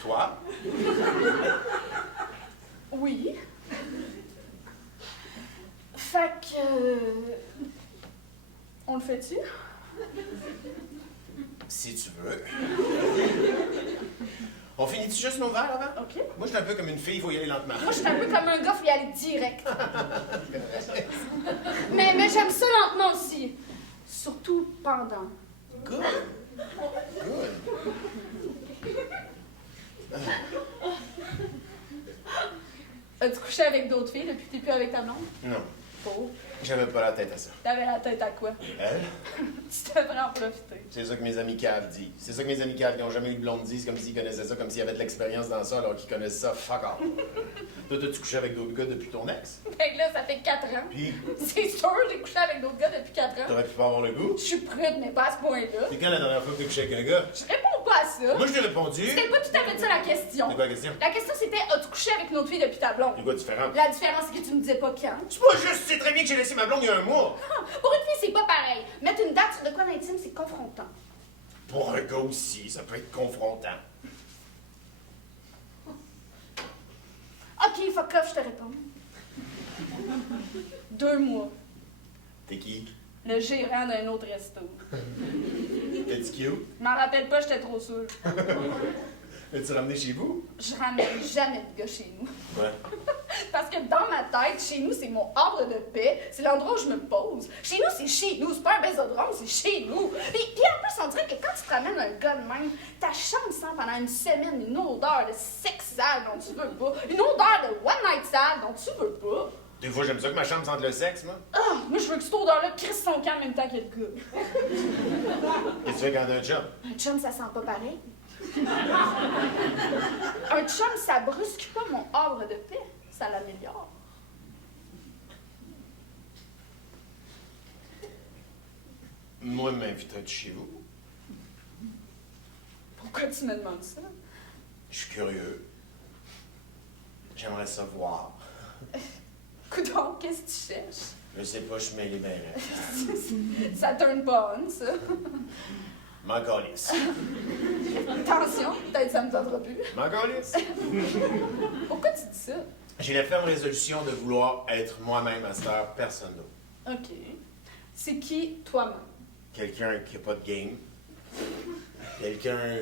Toi? Oui. Fait que... on le fait-tu? Si tu veux. On finit-tu juste nos verres avant? OK. Moi, je suis un peu comme une fille, il faut y aller lentement. Moi, je suis un peu comme un gars, faut y aller direct. mais j'aime ça lentement aussi. Surtout pendant. Good. Good. As-tu couché avec d'autres filles depuis que t'es plus avec ta blonde? Non, Oh. j'avais pas la tête à ça. T'avais la tête à quoi? Elle? Tu devrais en profiter. C'est ça que mes amis caves disent. C'est ça que mes amis caves qui ont jamais eu de blonde disent, comme s'ils connaissaient ça, comme s'ils avaient de l'expérience dans ça, alors qu'ils connaissent ça, fuck off. Toi, t'as-tu couché avec d'autres gars depuis ton ex? Fait que là, ça fait 4 ans. Puis, C'est sûr, j'ai couché avec d'autres gars depuis 4 ans. t'aurais pu pas avoir le goût? Je suis prude, mais pas à ce point-là. C'est quand la dernière fois que t'as couché avec un gars? Je réponds pas à ça. Moi, je t'ai répondu. C'était pas tout à fait ça la question. C'est quoi la question? La question c'était, as-tu couché avec une autre fille depuis ta blonde? C'est quoi différent? La différence, c'est que tu me disais pas quand. C'est pas juste, tu sais très bien que j'ai laissé ma blonde il y a un mois. Pour une fille, c'est pas pareil. Mettre une date sur de quoi d'intime, c'est confrontant. Pour un gars aussi, ça peut être confrontant. Ok, fuck off, je te réponds. 2 mois. T'es qui? Le gérant d'un autre resto. T'es-tu cute? Je m'en rappelle pas, j'étais trop saoule. L'as-tu ramené chez vous? Je ramène jamais de gars chez nous. Ouais. Parce que dans ma tête, chez nous, c'est mon havre de paix. C'est l'endroit où je me pose. Chez nous, c'est chez nous. C'est pas un bésodrome, c'est chez nous. Puis en plus, on dirait que quand tu te ramènes un gars de même, ta chambre sent pendant une semaine une odeur de sexe sale dont tu veux pas. Une odeur de one night sale dont tu veux pas. Des fois, j'aime ça que ma chambre sente le sexe, moi. Ah, moi, je veux que cette odeur-là crisse son camp en même temps que le gars. Qu'est-ce que tu fais quand t'as un chum? Un chum, ça sent pas pareil. Un chum, ça brusque pas mon havre de paix. Ça l'améliore. Moi, m'inviterais-tu chez vous? Pourquoi tu me demandes ça? Je suis curieux. J'aimerais ça voir. Coudonc, qu'est-ce que tu cherches? Je sais pas, je suis mêlé bien raide. Ça turn pas on, ça. M'en calisse. Attention, peut-être ça me tentera plus. M'en calisse. Pourquoi tu dis ça? J'ai la ferme résolution de vouloir être moi-même à cette heure, personne d'autre. OK. C'est qui toi-même? Quelqu'un qui a pas de game. Quelqu'un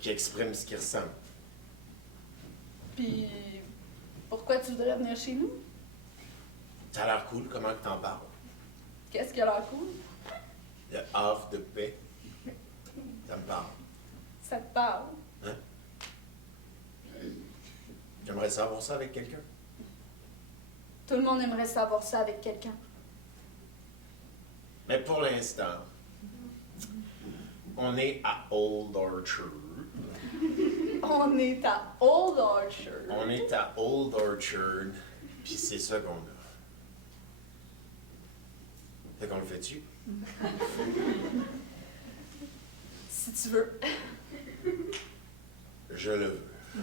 qui exprime ce qu'il ressent. Puis, pourquoi tu voudrais venir chez nous? Ça a l'air cool, comment que t'en parles? Qu'est-ce qui a l'air cool? Le havre de paix. Ça me parle. Ça te parle. Hein? J'aimerais savoir ça avec quelqu'un. Tout le monde aimerait savoir ça avec quelqu'un. Mais pour l'instant, on est à Old Orchard. On est à Old Orchard. On est à Old Orchard, puis c'est ça qu'on a. Fait qu'on le fait-tu? Si tu veux. Je le veux.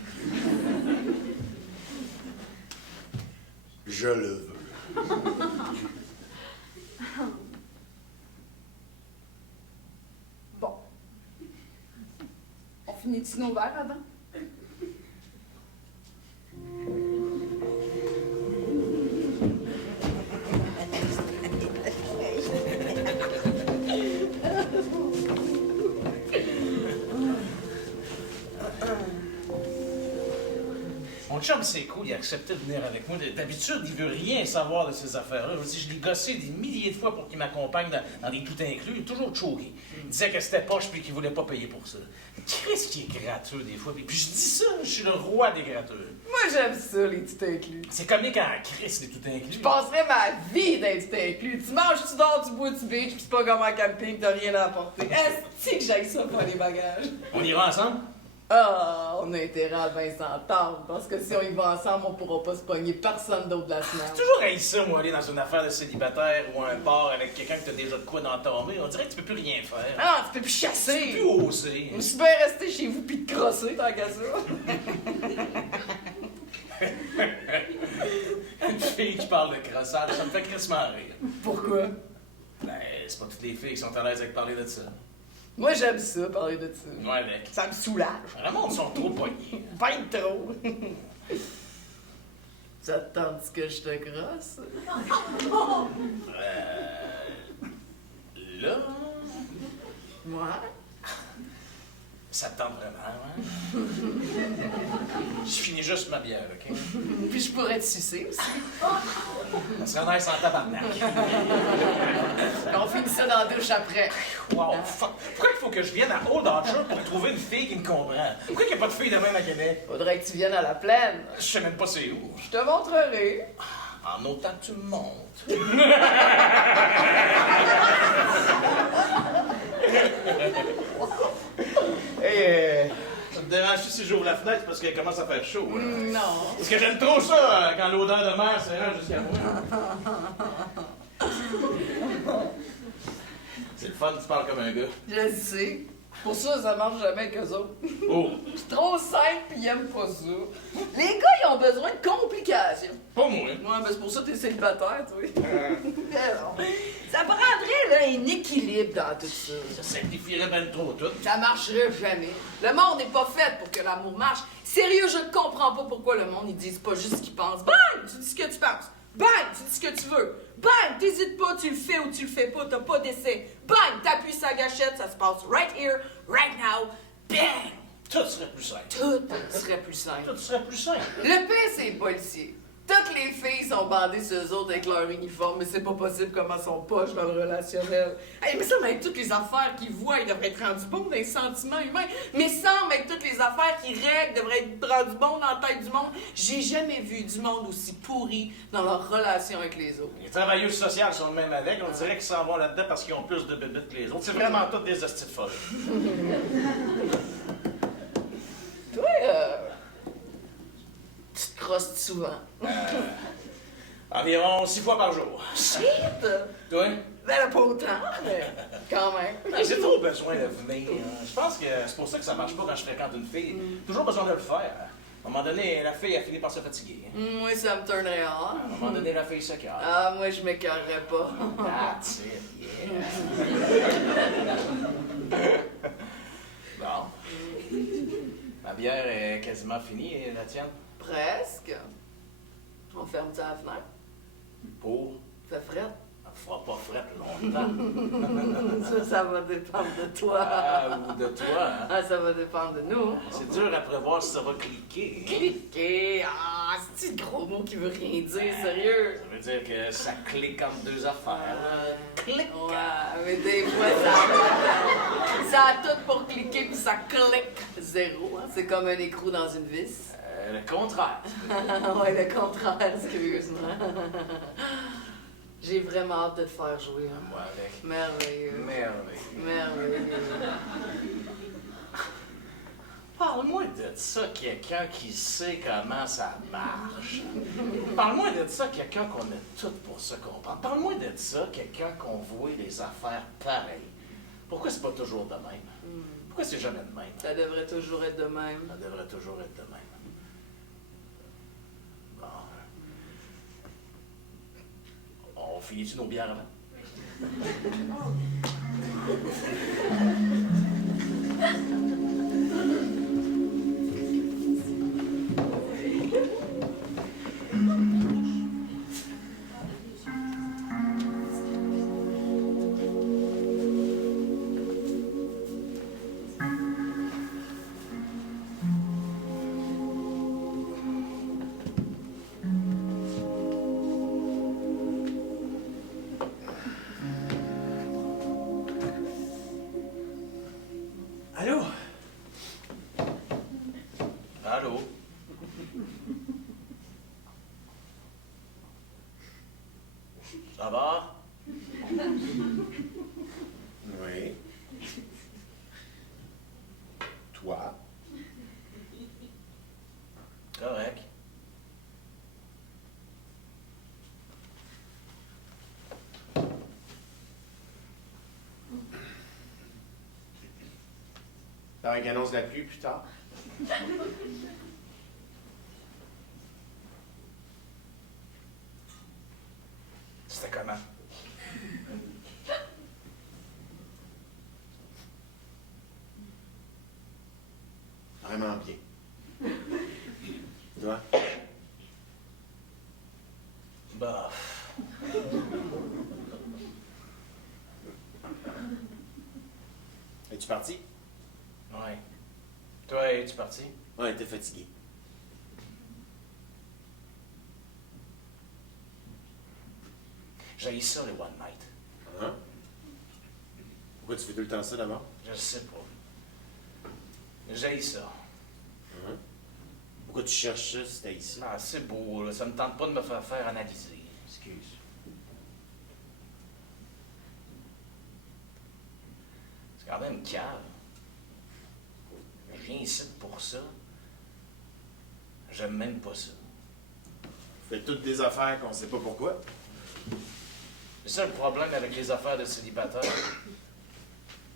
Je le veux. Bon. On finit-tu nos verres avant? Mon chum, c'est cool, il a accepté de venir avec moi. D'habitude, il veut rien savoir de ces affaires-là. Je l'ai gossé des milliers de fois pour qu'il m'accompagne dans des tout inclus. Il est toujours choqué. Il disait que c'était poche puis qu'il voulait pas payer pour ça. Qu'est-ce qui est gratteux des fois? Puis je dis ça, je suis le roi des gratteux. Moi, j'aime ça, les tout inclus. C'est comique en crise, les tout inclus. Je passerais ma vie d'être tout inclus. Tu manges, tu dors, tu bois, tu beach, pis c'est pas comme en camping, t'as rien à apporter. Est-ce que j'aille ça pour les bagages? On ira ensemble? Ah, on a intérêt à bien s'entendre, parce que si on y va ensemble, on pourra pas se pogner personne d'autre la semaine. J'ai toujours haï ça, moi, aller dans une affaire de célibataire ou un bar avec quelqu'un que t'as déjà de quoi d'entamer. On dirait que tu peux plus rien faire. Ah, tu peux plus Tu chasser! peux plus oser. Je suis bien resté chez vous pis te crosser, tant qu'à ça. Une fille qui parle de crossage, ça me fait crissement rire. Pourquoi? Ben, c'est pas toutes les filles qui sont à l'aise avec parler de ça. Moi, j'aime ça, parler de ça. Moi avec. Ça me soulage. Le monde sont trop pognés. Ben trop. Ça te tente que je te crosse? Là, Moi? ça te tente vraiment, hein? Je finis juste ma bière, OK? Puis je pourrais te sucer aussi. Ça serait nice en tabarnak. On finit ça dans la douche après. Wow, fuck. Pourquoi il faut que je vienne à Old Orchard pour trouver une fille qui me comprend? Pourquoi il n'y a pas de fille de même à Québec? Faudrait que tu viennes à la plaine. Je sais même pas c'est où. Je te montrerai. En autant que tu me montres. Hey, ça te dérange si j'ouvre la fenêtre parce qu'elle commence à faire chaud. Là. Non. Parce que j'aime trop ça quand l'odeur de mer se rend jusqu'à moi. C'est le fun, tu parles comme un gars. Je le sais. Pour ça, ça marche jamais avec eux autres. Oh, C'est trop simple pis ils aiment pas ça. Les gars, ils ont besoin de complications. pas moi. Ouais, ben c'est pour ça que t'es célibataire, toi. Ça prendrait là, un équilibre dans tout ça. Ça simplifierait ben trop tout. Ça marcherait jamais. Le monde n'est pas fait pour que l'amour marche. Sérieux, je ne comprends pas pourquoi le monde, ils disent pas juste ce qu'ils pensent. Bang! Tu dis ce que tu penses. Bang! Tu dis ce que tu veux. Bang! T'hésites pas, tu le fais ou tu le fais pas, t'as pas d'essai. Bang! T'appuies sa gâchette, ça se passe right here, right now. Bang! Tout serait plus simple. Tout serait plus simple. Tout serait plus simple. Le pire, c'est les policiers. Toutes les filles sont bandées sur eux autres avec leur uniforme, mais c'est pas possible comment elles sont poches dans le relationnel. Hey, mais ça, avec toutes les affaires qu'ils voient, ils devraient être rendus bons dans les sentiments humains. Mais ça, avec toutes les affaires qu'ils règlent, devraient être rendus bons dans la tête du monde. J'ai jamais vu du monde aussi pourri dans leur relation avec les autres. Les travailleuses sociales sont le même avec. On dirait qu'ils s'en vont là-dedans parce qu'ils ont plus de bébites que les autres. C'est vraiment toutes des hosties de folles. Toi, tu te crosses souvent. Environ 6 fois par jour. Shit! Toi? Ben, pas autant, mais quand même. J'ai trop besoin de venir. Je pense que c'est pour ça que ça marche pas quand je fréquente une fille. Toujours besoin de le faire. À un moment donné, la fille a fini par se fatiguer. Moi, ça me tournerait À un moment donné, la fille se calme. Ah, moi, je m'écœurerais pas. That's it, yeah. Bon. Ma bière est quasiment finie, et la tienne? Presque. On ferme-tu la fenêtre? Pour? Fait fret. Ça fera pas frette longtemps. Ça va dépendre de toi. Ah, ou de toi, hein? Ah, ça va dépendre de nous. C'est dur à prévoir si ça va cliquer. Cliquer. Ah, c'est un gros mot qui veut rien dire, sérieux. Ça veut dire que ça clique entre deux affaires. Clic! Ouais, mais des fois, ça a tout pour cliquer puis ça clique zéro. Hein. C'est comme un écrou dans une vis. Le contraire. Ouais, le contraire, excuse-moi. J'ai vraiment hâte de te faire jouer. Hein. Moi avec. Merveilleux. Merveilleux. Merveilleux. Parle-moi de ça, quelqu'un qui sait comment ça marche. Parle-moi de ça, quelqu'un qu'on a tout pour se comprendre. Parle-moi de ça, quelqu'un qu'on voit les affaires pareilles. Pourquoi c'est pas toujours de même? Pourquoi c'est jamais de même? Ça devrait toujours être de même. Ça devrait toujours être de même. finit-tu nos bières avant? Allô? Allô? Ça va? Oui. Toi? Correct. Paraît qu'il annonce la pluie plus tard. C'était comment? Vraiment bien. Toi? Bah. Es-tu parti? Ouais. Toi, es-tu parti? Ouais, t'es fatigué. J'ai ça, les one night. Hein? Pourquoi tu fais tout le temps ça d'abord? Je sais pas. J'ai ça. Hein? Pourquoi tu cherches ça si t'as ici? Ah, c'est beau, là. Ça me tente pas de me faire analyser. Excuse. C'est quand même cave. Je viens ici pour ça. J'aime même pas ça. Fais toutes des affaires qu'on sait pas pourquoi. C'est ça le problème avec les affaires de célibataire.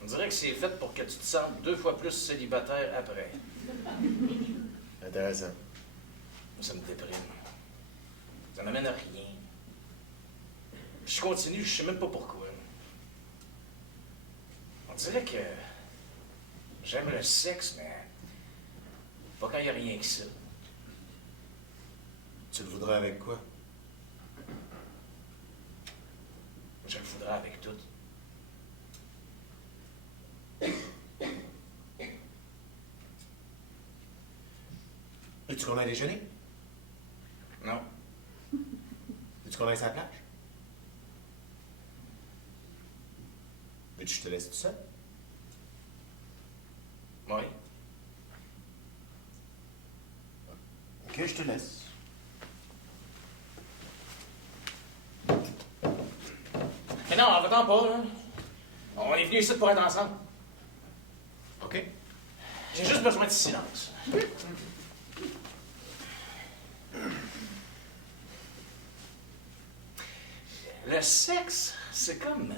On dirait que c'est fait pour que tu te sentes 2 fois plus célibataire après. Intéressant. Ça me déprime. Ça n'amène à rien. Je continue, je sais même pas pourquoi. On dirait que j'aime le sexe, mais pas quand il n'y a rien que ça. Tu le voudrais avec quoi? Je le voudrais avec tout. Veux-tu qu'on aille déjeuner? Non. Veux-tu qu'on aille sur la plage? Veux-tu que je te laisse tout seul? Oui. Ok, je te laisse. Mais non, va-t'en pas, là. On est venus ici pour être ensemble. Ok. J'ai juste besoin de silence. Le sexe, c'est comme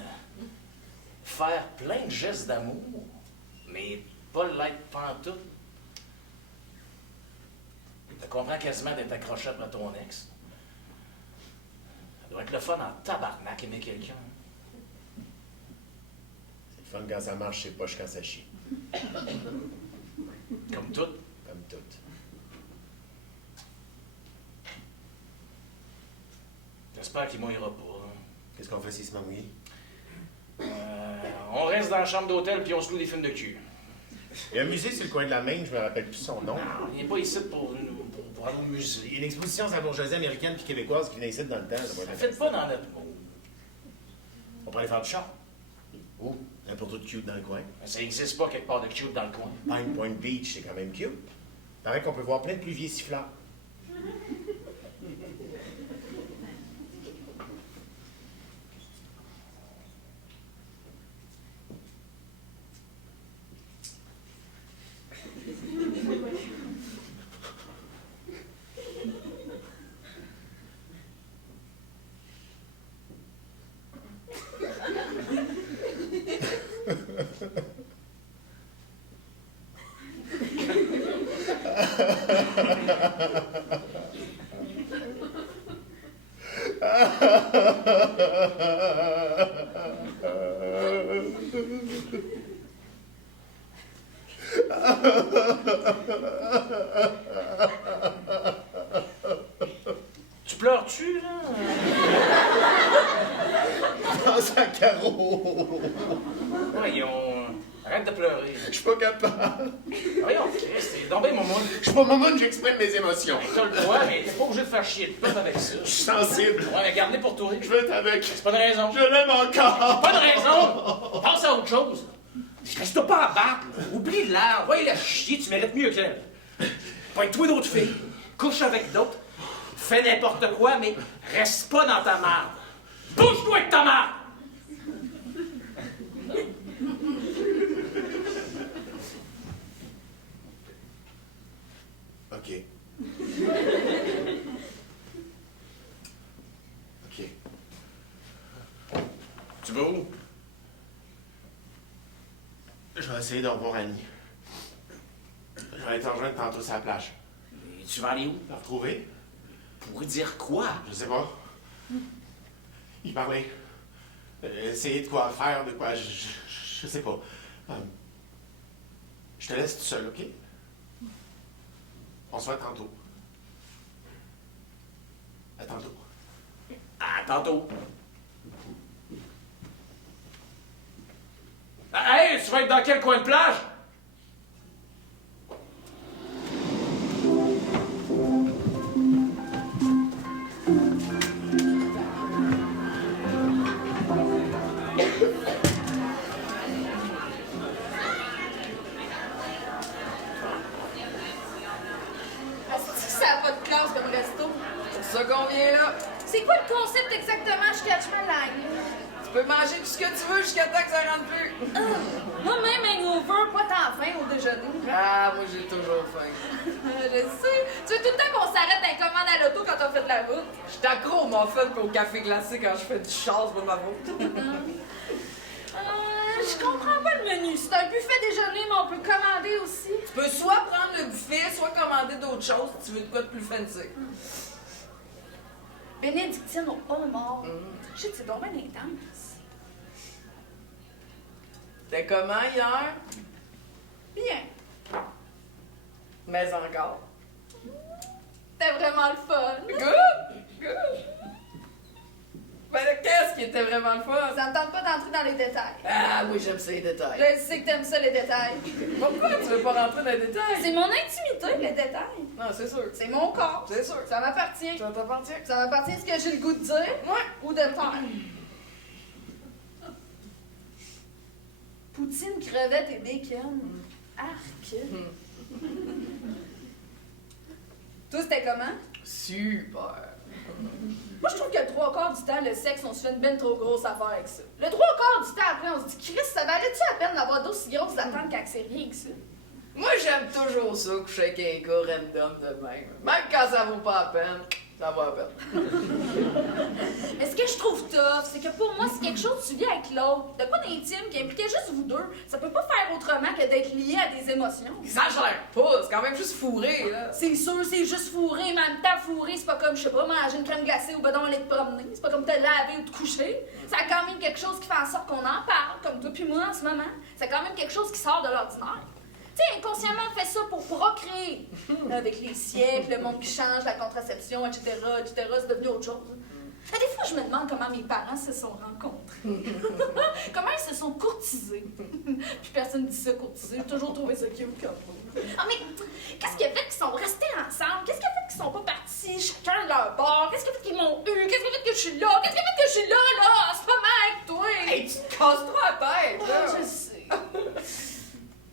faire plein de gestes d'amour, mais pas l'être pantoute. Tu comprends quasiment d'être accroché après ton ex. Ça doit être le fun en tabarnak aimer quelqu'un. C'est le fun quand ça marche, c'est poche quand ça chie. Comme tout. Comme tout. J'espère qu'il mouillera pas. Qu'est-ce qu'on fait s'il se met mouillé? On reste dans la chambre d'hôtel puis on se loue des films de cul. Il y a un musée sur le coin de la Main, je me rappelle plus son nom. Non, il n'est pas ici pour aller au Il y a musée. une exposition sur la bourgeoisie américaine puis québécoise qui venait ici dans le temps. Ça va être Faites pas dans notre mot. On pourrait aller faire du char. Où? N'importe où de cute dans le coin. Ça n'existe pas quelque part de cute dans le coin. Pine Point Beach, c'est quand même cute. Paraît qu'on peut voir plein de pluviers sifflants. Tu pleures-tu, là? Pense à Caro. Voyons, arrête de pleurer. Je suis pas capable. Voyons, Chris, c'est donc bien mon monde. Je suis pas maman, j'exprime mes émotions. T'as le droit, mais t'es pas obligé de faire chier de tout avec ça. Je suis sensible. Ouais, mais garde-les pour toi. Je veux être avec. C'est pas de raison. Je l'aime encore. Pas de raison! Pense à autre chose. Si t'as pas à battre, là, oublie l'art, va la chier, tu mérites mieux qu'elle. Pointe-toi d'autres filles, couche avec d'autres, fais n'importe quoi, mais reste pas dans ta marde. Bouge-toi avec ta marde! OK. OK. Tu vas où? Je vais essayer de revoir Annie. Je vais aller te rejoindre tantôt sur la plage. Et tu vas aller où? La retrouver? Pour dire quoi? Je sais pas. Il parlait. Essayer de quoi faire, de quoi. Je sais pas. Je te laisse tout seul, OK? On se voit tantôt. À tantôt. À tantôt. Hey, tu vas être dans quel coin de plage? Ça a pas de classe comme resto. C'est ça qu'on vient là. C'est quoi le concept exactement? Je catch mal la gueule. Tu peux manger tout ce que tu veux jusqu'à temps que ça rentre plus. Moi-même, hangover, pas tant faim au déjeuner. Ah, moi j'ai toujours faim. Je sais. Tu veux tout le temps qu'on s'arrête d'un commande à l'auto quand on fait de la route? Je suis accro au muffin pis au café glacé quand je fais du chasse pour ma route. Je comprends pas le menu. C'est un buffet déjeuner, mais on peut commander aussi. Tu peux soit prendre le buffet, soit commander d'autres choses si tu veux de quoi de plus fancy. Bénédictine au homard. Je sais que c'est donc bien intense. T'es comment hier? Bien. Mais encore. C'était vraiment le fun. Good! Good! Ben qu'est-ce qui était vraiment le fun? Ça me tente pas d'entrer dans les détails. Ah oui, j'aime ces détails. Je sais que t'aimes ça, les détails. Pourquoi tu veux pas rentrer dans les détails? C'est mon intimité, les détails. Non, c'est sûr. C'est mon corps. C'est sûr. Ça m'appartient. Ça t'appartient. Ça m'appartient ce que j'ai le goût de dire ou de faire. Poutine, crevettes et bacon. Arc. Toi, c'était comment? Super. Moi, je trouve que le 3/4 du temps, le sexe, on se fait une ben trop grosse affaire avec ça. Le 3/4 du temps, après, on se dit, Chris, ça valait-tu la peine d'avoir d'aussi grosses attentes quand c'est rien que ça? Moi, j'aime toujours ça, coucher avec un gars random de même. Même quand ça vaut pas la peine, ça vaut la peine. Mais ce que je trouve tough, c'est que pour moi, c'est quelque chose que tu vis avec l'autre. De quoi d'intime qui impliquait juste vous deux. Ça peut pas faire autrement que d'être lié à des émotions. Exagère pas, c'est quand même juste fourré, là. C'est sûr, c'est juste fourré, mais en même temps, fourré, c'est pas comme, je sais pas, manger une crème glacée ou ben non, aller te promener. C'est pas comme te laver ou te coucher. Ça a quand même quelque chose qui fait en sorte qu'on en parle, comme toi puis moi en ce moment. C'est quand même quelque chose qui sort de l'ordinaire. Tu sais, inconsciemment, on fait ça pour procréer. Avec les siècles, le monde qui change, la contraception, etc., c'est devenu autre chose. Des fois, je me demande comment mes parents se sont rencontrés. Comment ils se sont courtisés. Puis personne ne dit ça, courtisés. J'ai toujours trouvé ça cute comme moi. Ah, mais qu'est-ce qui a fait qu'ils sont restés ensemble? Qu'est-ce qui a fait qu'ils sont pas partis chacun de leur bord? Qu'est-ce qui a fait qu'ils m'ont eu? Qu'est-ce qui a fait que je suis là? Qu'est-ce qui a fait que je suis là, là? C'est pas mal avec toi! Hey, tu te casses-toi la tête, là. Je sais.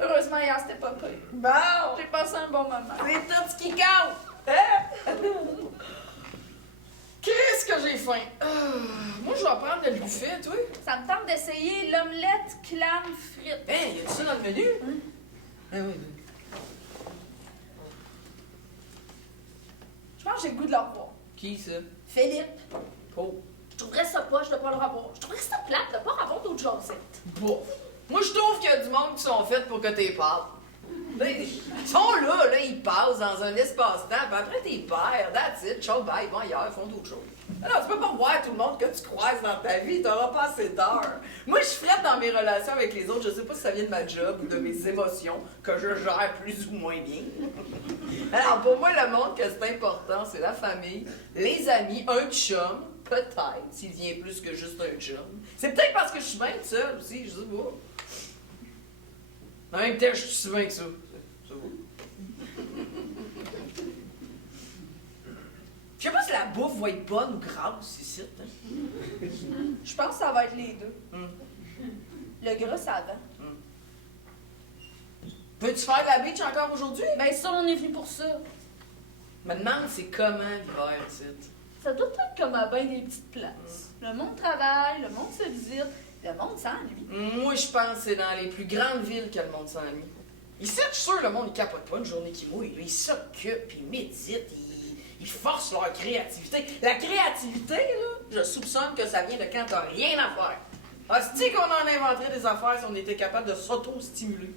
Heureusement, hier, c'était pas pire. Bon, J'ai passé un bon moment. c'est tout ce qui compte. Hein? Qu'est-ce que j'ai faim? Moi, je vais prendre le buffet, toi. Ça me tente d'essayer l'omelette clam frites. Hey, y a-tu ça dans le menu? Ah oui, oui. Je pense que j'ai le goût de le revoir. Qui, ça? Philippe. Oh. Je trouverais ça poche de pas le revoir. Je trouverais ça plate de pas revoir d'autres choses. Bon. Moi, je trouve qu'il y a du monde qui sont faits pour que t'es parles. Ils sont là, ils passent dans un espace-temps, puis après t'es pères, that's it, ciao, bye, ils vont ailleurs, ils font d'autres choses. Alors, tu peux pas voir tout le monde que tu croises dans ta vie, t'auras pas assez d'heures. Moi, je frette dans mes relations avec les autres, je sais pas si ça vient de ma job ou de mes émotions, que je gère plus ou moins bien. Alors, pour moi, le monde que c'est important, c'est la famille, les amis, un chum, peut-être, s'il vient plus que juste un chum. C'est peut-être parce que je suis bien seule aussi, je sais pas. En même temps, je suis si bien que ça. C'est vous? Je sais pas si la bouffe va être bonne ou grasse ici. Hein? Je pense que ça va être les deux. Le gras, ça va. Veux-tu faire de la beach encore aujourd'hui? Ben ça, on est venu pour ça. Je me demande c'est comment l'hiver ici. Ça doit être comme à bien des petites places. Le monde travaille, le monde se visite, le monde s'ennuie. Moi, je pense que c'est dans les plus grandes villes que le monde s'ennuie. Ici, je suis sûr le monde, il capote pas une journée qui mouille. Ils s'occupent, ils méditent, ils forcent leur créativité. La créativité, là, je soupçonne que ça vient de quand t'as rien à faire. Hostie qu'on en inventerait des affaires si on était capable de s'auto-stimuler.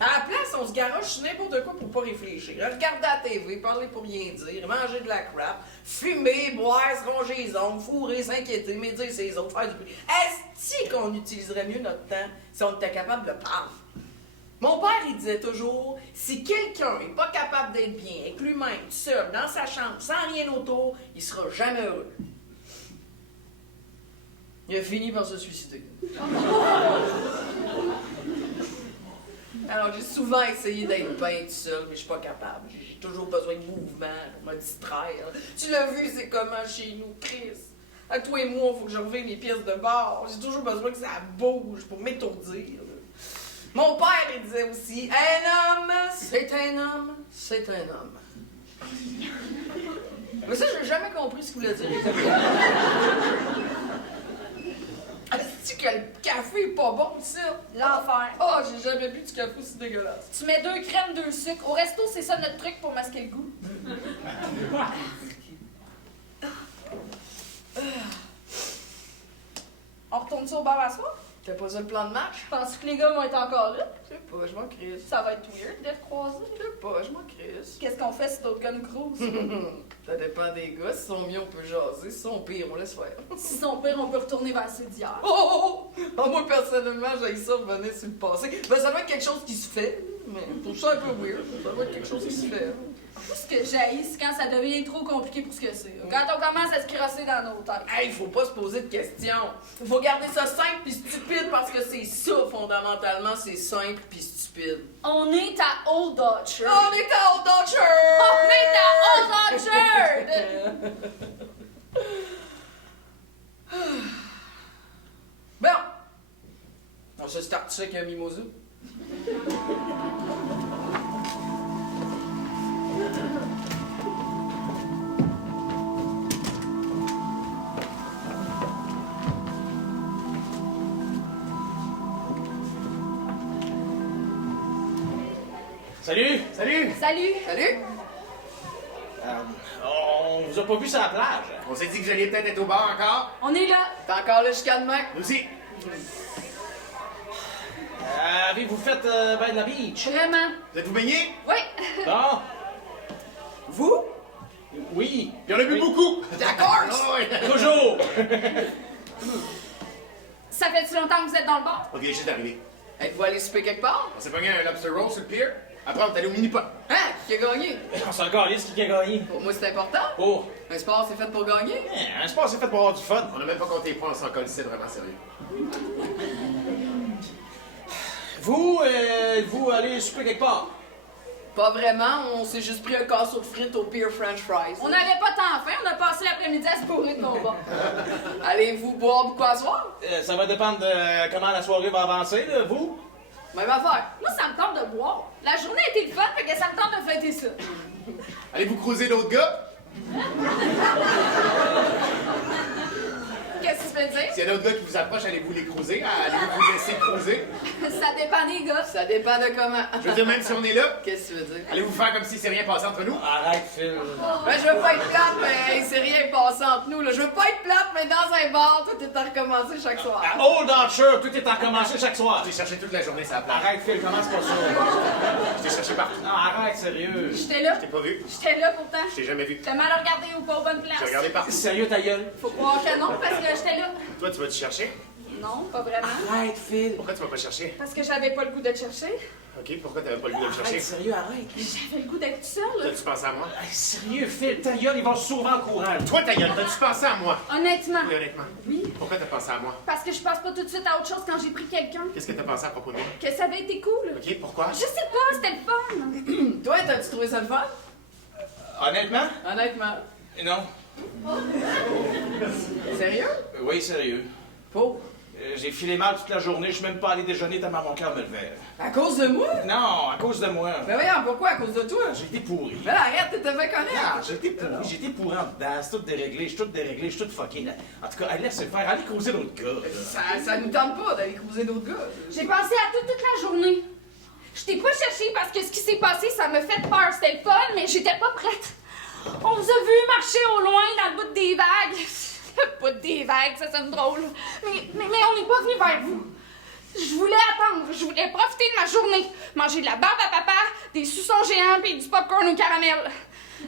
À la place, on se garoche sur n'importe quoi pour pas réfléchir. Regarder la TV, parler pour rien dire, manger de la crap, fumer, boire, se ronger les ongles, fourrer, s'inquiéter, médire ses autres, faire du bruit. Est-ce qu'on utiliserait mieux notre temps si on était capable de parler? Mon père, il disait toujours, si quelqu'un n'est pas capable d'être bien avec lui-même, seul, dans sa chambre, sans rien autour, il sera jamais heureux. Il a fini par se suicider. Alors, j'ai souvent essayé d'être bien tout seul, mais je suis pas capable. J'ai toujours besoin de mouvement pour me distraire. Tu l'as vu, c'est comment chez nous, Chris. À toi et moi, il faut que je revienne les pièces de bord. J'ai toujours besoin que ça bouge pour m'étourdir. Mon père, il disait aussi, un homme, c'est un homme, c'est un homme. Mais ça, j'ai jamais compris ce qu'il voulait dire. Est-ce que le café est pas bon, ça? L'enfer. Oh, j'ai jamais bu du café aussi dégueulasse. Tu mets 2 crèmes, 2 sucres. Au resto, c'est ça notre truc pour masquer le goût. On retourne-tu au bar à soir? T'as pas ça le plan de match? Penses-tu que les gars vont être encore là? Je sais pas, je m'en crisse. Ça va être weird de te croiser. Je sais pas, je m'en crisse. Qu'est-ce qu'on fait si d'autres gars nous croisent? Ça dépend des gars. S'ils sont mieux, on peut jaser. S'ils sont pires, on laisse faire. Si son pire, on peut retourner vers ceux d'hier. Oh! Moi, personnellement, j'ai ça revenir sur le passé. Ben, ça doit être quelque chose qui se fait, mais je trouve ça un peu weird. Ça doit être quelque chose qui se fait. Tout ce que j'haïs, c'est quand ça devient trop compliqué pour ce que c'est. Quand on commence à se crosser dans nos têtes. Hey, faut pas se poser de questions. Faut garder ça simple puis stupide parce que c'est ça, fondamentalement, c'est simple puis stupide. On est à Old Orchard. On est à Old Orchard! On est à Old Orchard! Bon. On se start ça avec un mimosa. Salut! Salut! Salut! Salut! On vous a pas vu sur la plage. On s'est dit que vous alliez peut-être être au bar encore. On est là! T'es encore là jusqu'à demain? Nous aussi. Avez-vous fait ben de la beach? Vraiment? Vous êtes-vous baigné? Oui! Non? Vous? Oui. Puis on a bu beaucoup. D'accord! Ah ouais. Toujours! Ça fait-tu longtemps que vous êtes dans le bar? On vient juste d'arriver. Êtes-vous allé souper quelque part? On s'est pogné un lobster roll sur le pier. Après, on est allé au mini-pot. Hein? Qui a gagné? On s'en calisse qui a gagné. Pour moi, c'est important. Oh! Un sport, c'est fait pour gagner. Un sport, c'est fait pour avoir du fun. On a même pas compté les points, on s'en colissait vraiment sérieux. Vous allez souper quelque part? Pas vraiment, on s'est juste pris un casseau de frites au Pier French Fries. On n'avait pas tant faim, on a passé l'après-midi à se bourrer de nos bars. Allez-vous boire beaucoup à soir? Ça va dépendre de comment la soirée va avancer, là, vous? Même affaire. Moi, ça me tente de boire. La journée a été le fun, fait que ça me tente de fêter ça. Allez-vous cruiser d'autres gars? Qu'est-ce que tu veux dire? S'il y S'il y a d'autres gars qui vous approchent, allez-vous les cruiser? Allez-vous vous laisser cruiser? Ça dépend des gars. Ça dépend de comment. Je veux dire, même si on est là, Qu'est-ce que tu veux dire? allez-vous faire comme si c'est rien passé entre nous? Arrête, Phil. Ben, je veux pas être plate, mais hey, c'est rien passé entre nous, là. Je veux pas être plate, mais dans un bar, tout est à recommencer chaque soir. À Old Archer, tout est en commencé chaque soir. J'ai cherché toute la journée sur la plage. Arrête, Phil, commence pas ça. Je t'ai cherché partout. Non, arrête, sérieux. J'étais là. Je t'ai pas vu. J'étais là pourtant. Je t'ai jamais vu. T'as mal regardé ou pas aux bonnes places. J'ai regardé partout. Sérieux, ta gueule? Faut croire que non, parce que j'étais là. Toi, tu vas-tu chercher? Non, pas vraiment. Arrête, Phil. Pourquoi tu vas pas chercher? Parce que j'avais pas le goût de te chercher. OK, pourquoi t'avais pas le goût de le chercher? Arrête, sérieux, arrête. J'avais le goût d'être seule. T'as-tu pensé à moi? Hey, sérieux, Phil, ta gueule, ils vont souvent au courant. Toi, ta gueule, t'as-tu pensé à moi? Honnêtement. Oui, honnêtement. Oui. Pourquoi t'as pensé à moi? Parce que je passe pas tout de suite à autre chose quand j'ai pris quelqu'un. Qu'est-ce que t'as pensé à propos de moi? Que ça avait été cool. OK, pourquoi? Je sais pas, c'était le fun. Toi, t'as-tu trouvé ça le fun? Honnêtement? Honnêtement. Non. Sérieux? Oui, sérieux. Pauvre. J'ai filé mal toute la journée, je suis même pas allé déjeuner tellement mon cœur me levait. À cause de moi? Non, à cause de moi. Ben voyons, pourquoi? À cause de toi? J'ai été pourri. Ben là, arrête, t'étais bien correct. Non, j'ai été pourri en dedans, c'est tout déréglé, je suis tout fucké. En tout cas, allez, laisse faire, allez causer d'autres gars. Ça nous tente pas d'aller cruiser d'autres gars. J'ai pensé à toute la journée. Je t'ai pas cherché parce que ce qui s'est passé, ça me fait peur. C'était le fun, mais j'étais pas prête. On vous a vu marcher au loin dans le bout des vagues. Le bout des vagues, ça sonne drôle. Mais on n'est pas venu vers vous. Je voulais attendre, je voulais profiter de ma journée. Manger de la barbe à papa, des suçons géants puis du popcorn au caramel.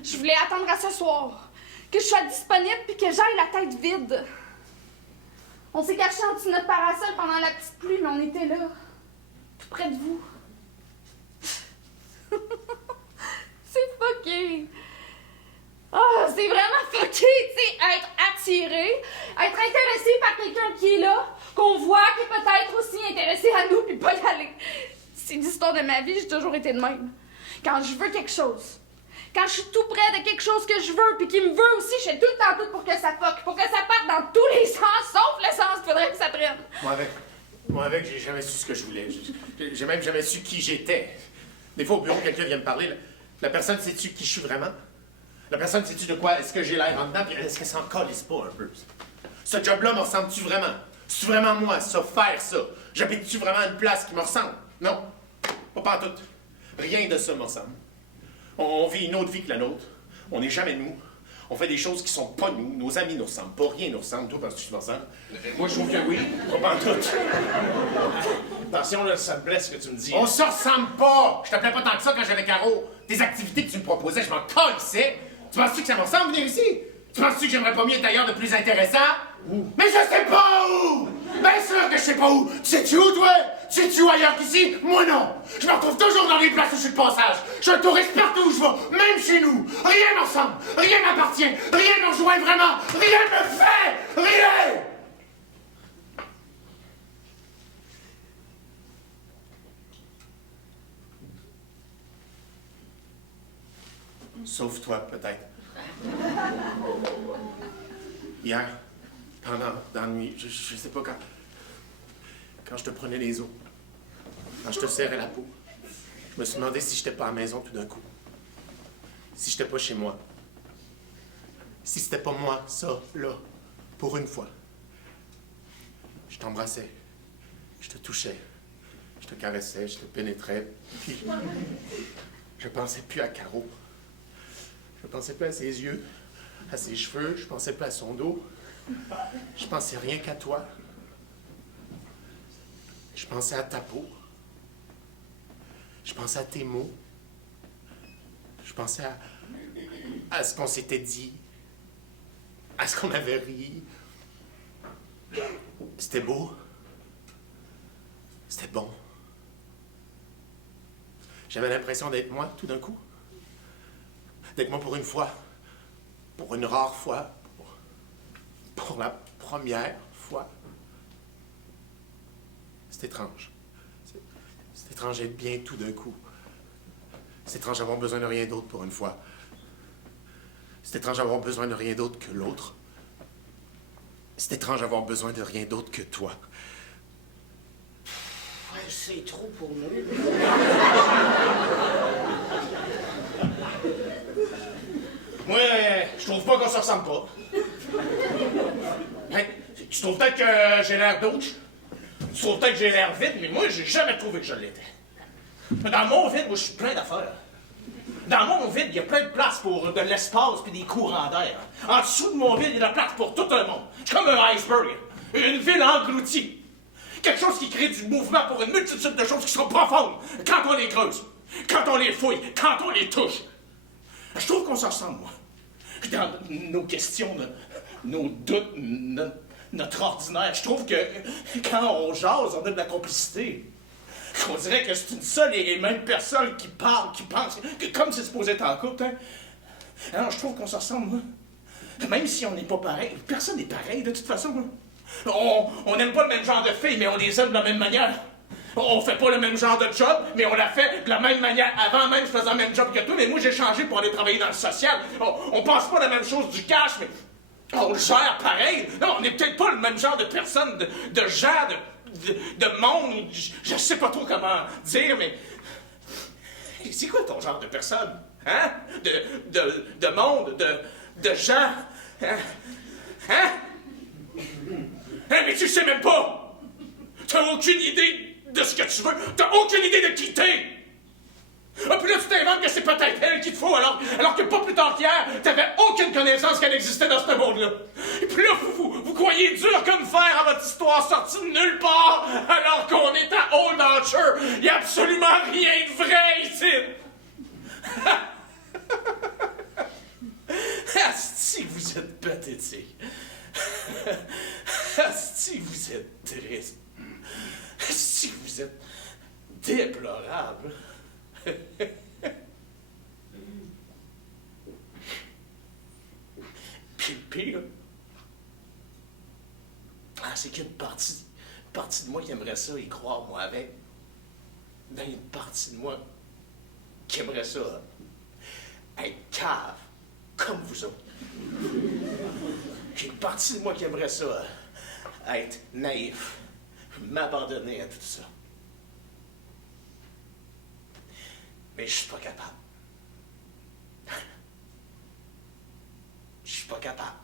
Je voulais attendre à ce soir. Que je sois disponible puis que j'aille la tête vide. On s'est cachés en dessous de notre parasol pendant la petite pluie, mais on était là. Tout près de vous. C'est fucké. Ah, c'est vraiment fucké, tu sais, être attiré, être intéressé par quelqu'un qui est là, qu'on voit, qui est peut-être aussi intéressé à nous, puis pas y aller. C'est l'histoire de ma vie, j'ai toujours été de même. Quand je veux quelque chose, quand je suis tout près de quelque chose que je veux, puis qui me veut aussi, je fais tout le temps tout pour que ça fuck, pour que ça parte dans tous les sens, sauf le sens qu'il faudrait que ça prenne. Moi, avec, j'ai jamais su ce que je voulais. J'ai même jamais su qui j'étais. Des fois, au bureau, quelqu'un vient me parler. La personne sait-tu qui je suis vraiment? La personne sait-tu de quoi est-ce que j'ai l'air en dedans? Puis est-ce qu'elle s'en calisse pas un peu? Ce job-là me ressemble-tu vraiment? C'est vraiment moi, ça, faire ça? J'habite-tu vraiment à une place qui me ressemble? Non. Pas pantoute. Rien de ça me ressemble. On vit une autre vie que la nôtre. On n'est jamais nous. On fait des choses qui sont pas nous. Nos amis nous ressemblent pas. Rien nous ressemble. Toi, penses-tu que tu me ressembles? Moi, je trouve que oui. Pas pantoute. Attention, là, ça me blesse ce que tu me dis. On se ressemble pas! Je t'appelais pas tant que ça quand j'avais Caro. Tes activités que tu me proposais, je m'en calissais. Tu penses-tu que ça me ressemble venir ici? Tu penses-tu que j'aimerais pas mieux être ailleurs de plus intéressant? Où? Mais je sais pas où! Bien sûr que je sais pas où! Tu sais-tu où, toi? Tu sais-tu où ailleurs qu'ici? Moi, non! Je me retrouve toujours dans les places où je suis de passage. Je suis un touriste partout où je vais, même chez nous. Rien me ressemble, rien m'appartient, rien me rejoint vraiment, rien me fait! Rien! Sauf toi, peut-être. Hier, dans la nuit, je sais pas quand je te prenais les os, quand je te serrais la peau, je me suis demandé si j'étais pas à la maison tout d'un coup. Si j'étais pas chez moi. Si c'était pas moi, ça, là, pour une fois. Je t'embrassais, je te touchais, je te caressais, je te pénétrais, puis je pensais plus à Caro. Je pensais pas à ses yeux, à ses cheveux, je pensais pas à son dos. Je pensais rien qu'à toi. Je pensais à ta peau. Je pensais à tes mots. Je pensais à ce qu'on s'était dit, à ce qu'on avait ri. C'était beau. C'était bon. J'avais l'impression d'être moi tout d'un coup. D'être moi pour une fois, pour une rare fois, pour la première fois. C'est étrange. C'est étrange d'être bien tout d'un coup. C'est étrange d'avoir besoin de rien d'autre pour une fois. C'est étrange d'avoir besoin de rien d'autre que l'autre. C'est étrange d'avoir besoin de rien d'autre que toi. Ouais, c'est trop pour nous. Moi, je trouve pas qu'on se ressemble pas. Hey, Tu trouves peut-être que j'ai l'air douche? Tu trouves peut-être que j'ai l'air vide, mais moi, j'ai jamais trouvé que je l'étais. Dans mon vide, moi, je suis plein d'affaires. Dans mon vide, il y a plein de place pour de l'espace puis des courants d'air. En dessous de mon vide, il y a de la place pour tout un monde. C'est comme un iceberg. Une ville engloutie. Quelque chose qui crée du mouvement pour une multitude de choses qui sont profondes quand on les creuse, quand on les fouille, quand on les touche. Je trouve qu'on s'en ressemble, moi. Dans nos questions, nos doutes, notre ordinaire, je trouve que quand on jase, on a de la complicité. On dirait que c'est une seule et même personne qui parle, qui pense, comme c'est supposé être en couple. Hein? Alors, je trouve qu'on se ressemble, moi. Même si on n'est pas pareil. Personne n'est pareil, de toute façon. Hein? On n'aime pas le même genre de filles, mais on les aime de la même manière. On fait pas le même genre de job, mais on l'a fait de la même manière. Avant même, je faisais le même job que toi, mais moi, j'ai changé pour aller travailler dans le social. On pense pas la même chose du cash, mais on le gère pareil. Non, on n'est peut-être pas le même genre de personne, de gens, de monde. Je sais pas trop comment dire, mais... C'est quoi ton genre de personne? Hein? De monde, de gens? Hein? Hein? Hein, mais tu sais même pas! T'as aucune idée de ce que tu veux! T'as aucune idée de qui t'es! Ah, puis là, tu t'inventes que c'est peut-être elle qu'il te faut, alors que pas plus tard qu'hier, t'avais aucune connaissance qu'elle existait dans ce monde-là. Et puis là, vous croyez dur comme fer à votre histoire sortie de nulle part, alors qu'on est à Old Archer. Il n'y a absolument rien de vrai ici! Asti, vous êtes pathétique. Asti, vous êtes triste. Asti, vous êtes déplorable. Puis le pire, c'est qu'il y a une partie de moi qui aimerait ça y croire, moi, avec. Il y a une partie de moi qui aimerait ça être cave, comme vous autres. J'ai une partie de moi qui aimerait ça être naïf, m'abandonner à tout ça. Mais je suis pas capable. Je suis pas capable.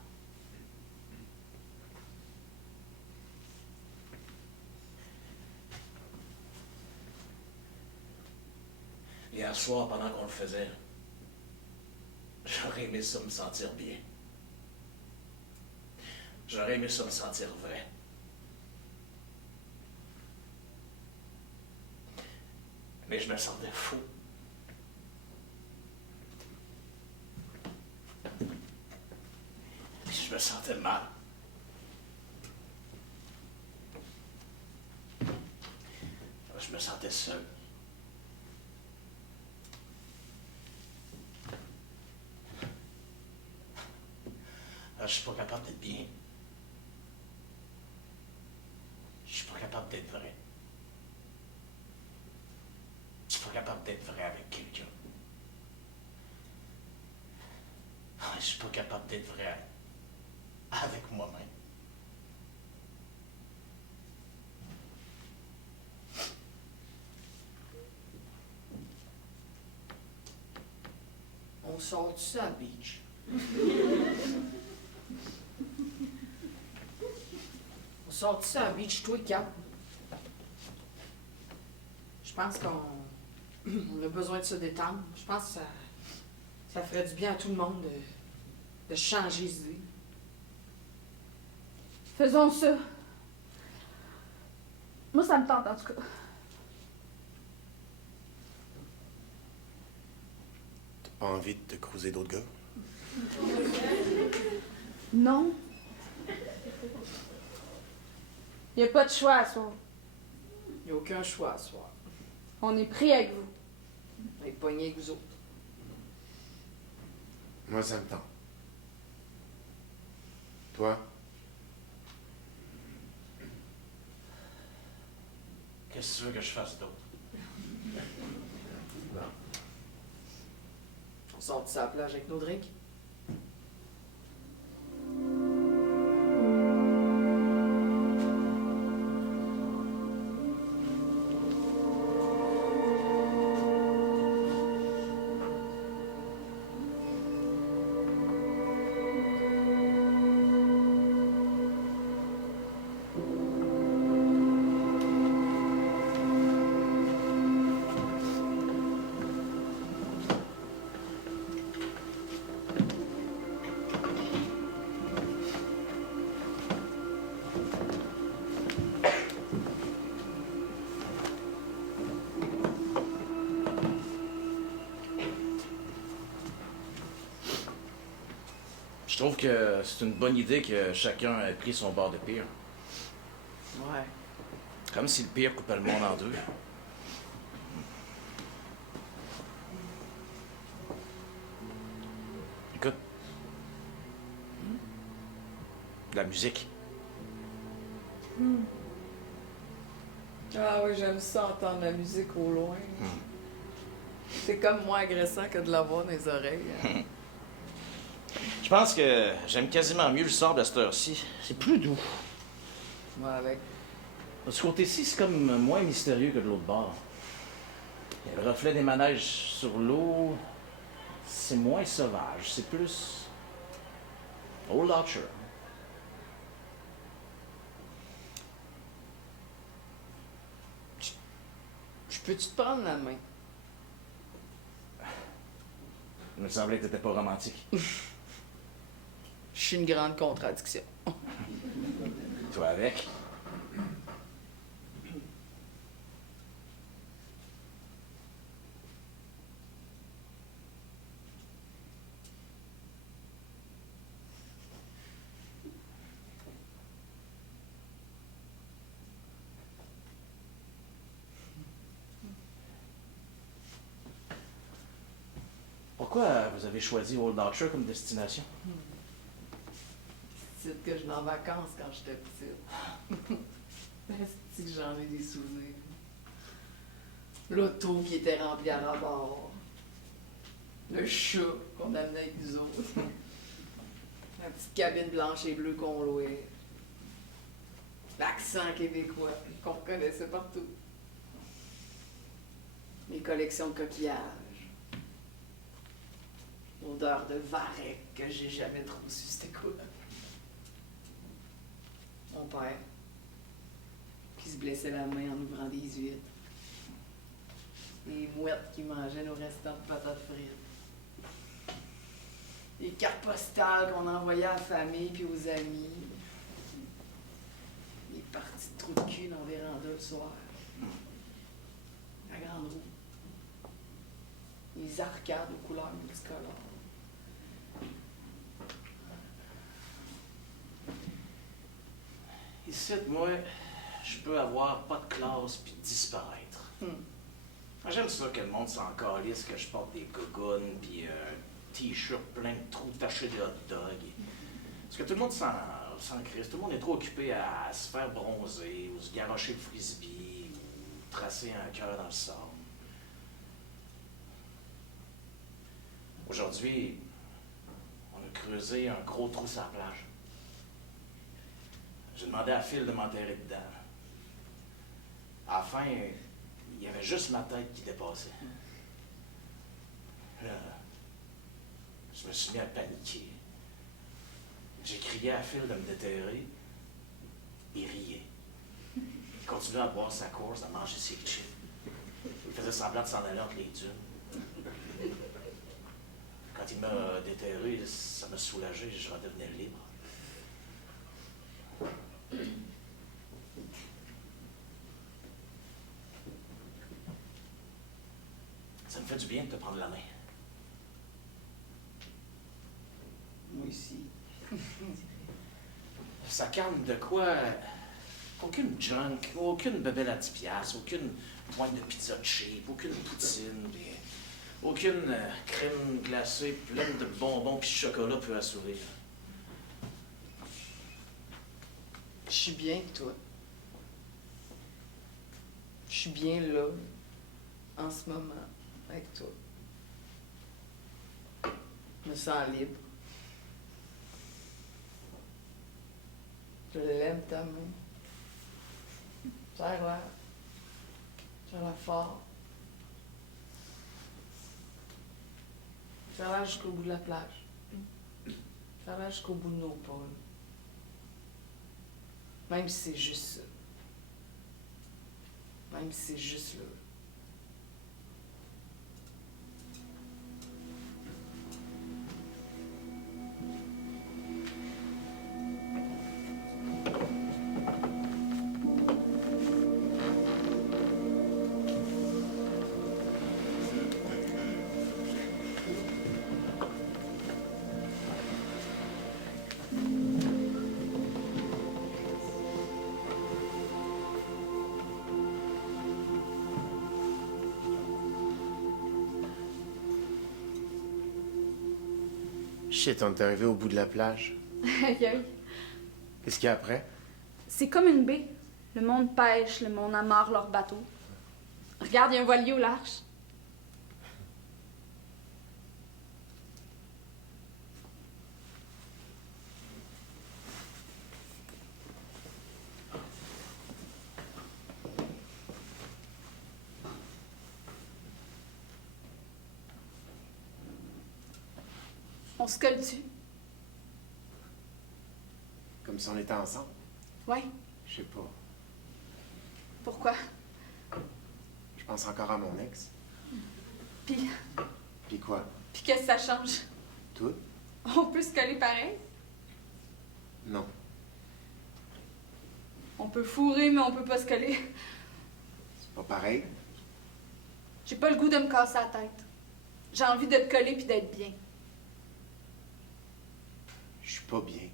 Hier soir, pendant qu'on le faisait, j'aurais aimé ça me sentir bien. J'aurais aimé ça me sentir vrai. Mais je me sentais fou. Je me sentais mal. Je me sentais seul. Je suis pas capable d'être bien. Je suis pas capable d'être vrai. Je suis pas capable d'être vrai avec quelqu'un. Je suis pas capable d'être vrai avec moi-même. On sort de ça, Beach. On sort de ça, Beach, toi, Cap. Je pense qu'on a besoin de se détendre. Je pense que ça ferait du bien à tout le monde de changer d'idée. Faisons ça. Moi, ça me tente, en tout cas. T'as pas envie de te cruiser d'autres gars? Non. Il n'y a pas de choix à soir. Il n'y a aucun choix à ce soir. On est pris avec vous. On est pognés avec vous autres. Moi, ça me tente. Toi? Qu'est-ce que tu veux que je fasse d'autre? On sort de sa plage avec nos drinks. Je trouve que c'est une bonne idée que chacun ait pris son bord de pire. Ouais. Comme si le pire coupait le monde en deux. Écoute. De la musique. Ah oui, j'aime ça entendre la musique au loin. C'est comme moins agressant que de l'avoir dans les oreilles. Je pense que j'aime quasiment mieux le sable à cette heure-ci. C'est plus doux. Moi avec. De ce côté-ci, c'est comme moins mystérieux que de l'autre bord. Il y a le reflet des manèges sur l'eau. C'est moins sauvage. C'est plus... Old Archer. Je peux-tu te prendre la main? Il me semblait que t'étais pas romantique. Je suis une grande contradiction. Toi avec. Pourquoi vous avez choisi Old Archer comme destination? C'est que je vais en vacances quand j'étais petite. C'est que j'en ai des souvenirs. L'auto qui était remplie à rabord. Le chat qu'on amenait avec nous autres. La petite cabine blanche et bleue qu'on louait. L'accent québécois qu'on reconnaissait partout. Les collections de coquillages. L'odeur de varech que j'ai jamais trop su c'était quoi. Mon père, qui se blessait la main en ouvrant des huîtres. Les mouettes qui mangeaient nos restants de patates frites. Les cartes postales qu'on envoyait à la famille puis aux amis. Les parties de trous de cul dans les véranda le soir. La grande roue. Les arcades aux couleurs multicolores. Ici, moi, je peux avoir pas de classe puis disparaître. J'aime ça que le monde s'en calisse, que je porte des gougounes puis un t-shirt plein de trous tachés de hot dog. Parce que tout le monde s'en crisse. Tout le monde est trop occupé à se faire bronzer ou se garrocher le frisbee ou tracer un cœur dans le sable. Aujourd'hui, on a creusé un gros trou sur la plage. J'ai demandé à Phil de m'enterrer dedans. À la fin, il y avait juste ma tête qui dépassait. Là, je me suis mis à paniquer. J'ai crié à Phil de me déterrer. Il riait. Il continuait à boire sa course, à manger ses chips. Il faisait semblant de s'en aller entre les dunes. Quand il m'a déterré, ça m'a soulagé, je redevenais libre. Ça me fait du bien de te prendre la main. Moi aussi. Ça calme de quoi? Aucune junk, aucune bebelle à 10 piastres, aucune pointe de pizza cheap, aucune poutine, puis aucune crème glacée pleine de bonbons puis chocolat peut assurer. Je suis bien avec toi. Je suis bien là, en ce moment, avec toi. Je me sens libre. Je l'aime ta main. Serre-la. Serre-la fort. Serre-la jusqu'au bout de la plage. Serre-la jusqu'au bout de nos pôles. Même si c'est juste ça. Même si c'est juste là. Shit, on est arrivé au bout de la plage. Aïe, aïe. Qu'est-ce qu'il y a après? C'est comme une baie. Le monde pêche, le monde amarre leur bateau. Regarde, il y a un voilier au large. On se colle dessus. Comme si on était ensemble. Ouais. Je sais pas. Pourquoi? Je pense encore à mon ex. Puis Puis quoi? qu'est-ce que ça change? Tout? On peut se coller pareil? Non. On peut fourrer, mais on peut pas se coller. C'est pas pareil. J'ai pas le goût de me casser la tête. J'ai envie de te coller puis d'être bien. Je suis pas bien.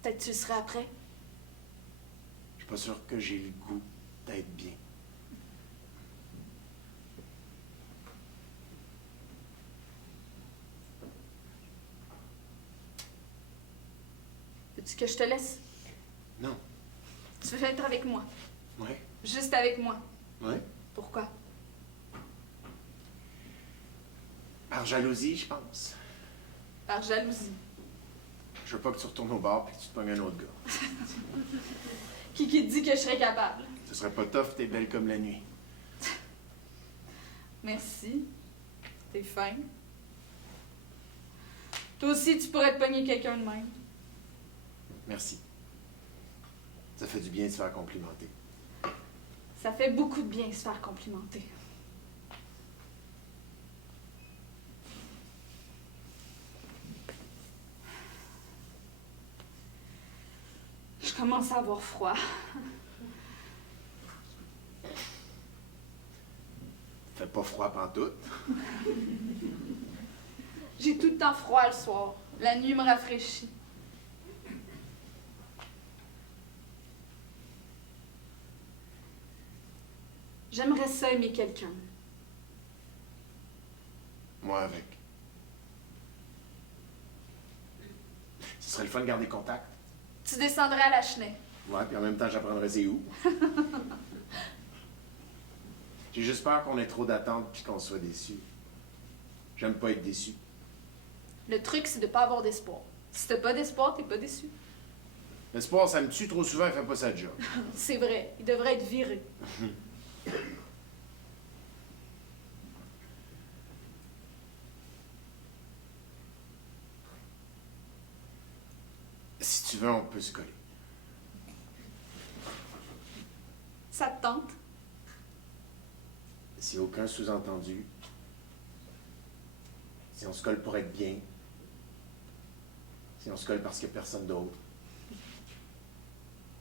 Peut-être que tu le seras après. Je suis pas sûr que j'ai le goût d'être bien. Veux-tu que je te laisse? Non. Tu veux être avec moi? Ouais. Juste avec moi. Ouais. Pourquoi? Par jalousie, je pense. Par jalousie. Je veux pas que tu retournes au bar et que tu te pognes un autre gars. Qui te dit que je serais capable? Ce serait pas tough, t'es belle comme la nuit. Merci. T'es fin. Toi aussi, tu pourrais te pogner quelqu'un de même. Merci. Ça fait du bien de se faire complimenter. Ça fait beaucoup de bien de se faire complimenter. Je commence à avoir froid. Fait pas froid pantoute. J'ai tout le temps froid le soir. La nuit me rafraîchit. J'aimerais ça aimer quelqu'un. Moi avec. Ce serait le fun de garder contact. Tu descendrais à la Chenet. Ouais, puis en même temps, j'apprendrais c'est où. J'ai juste peur qu'on ait trop d'attentes puis qu'on soit déçus. J'aime pas être déçu. Le truc, c'est de pas avoir d'espoir. Si t'as pas d'espoir, t'es pas déçu. L'espoir, ça me tue trop souvent, il fait pas sa job. C'est vrai, il devrait être viré. Si tu veux, on peut se coller. Ça te tente? Si aucun sous-entendu. Si on se colle pour être bien. Si on se colle parce qu'il n'y a personne d'autre.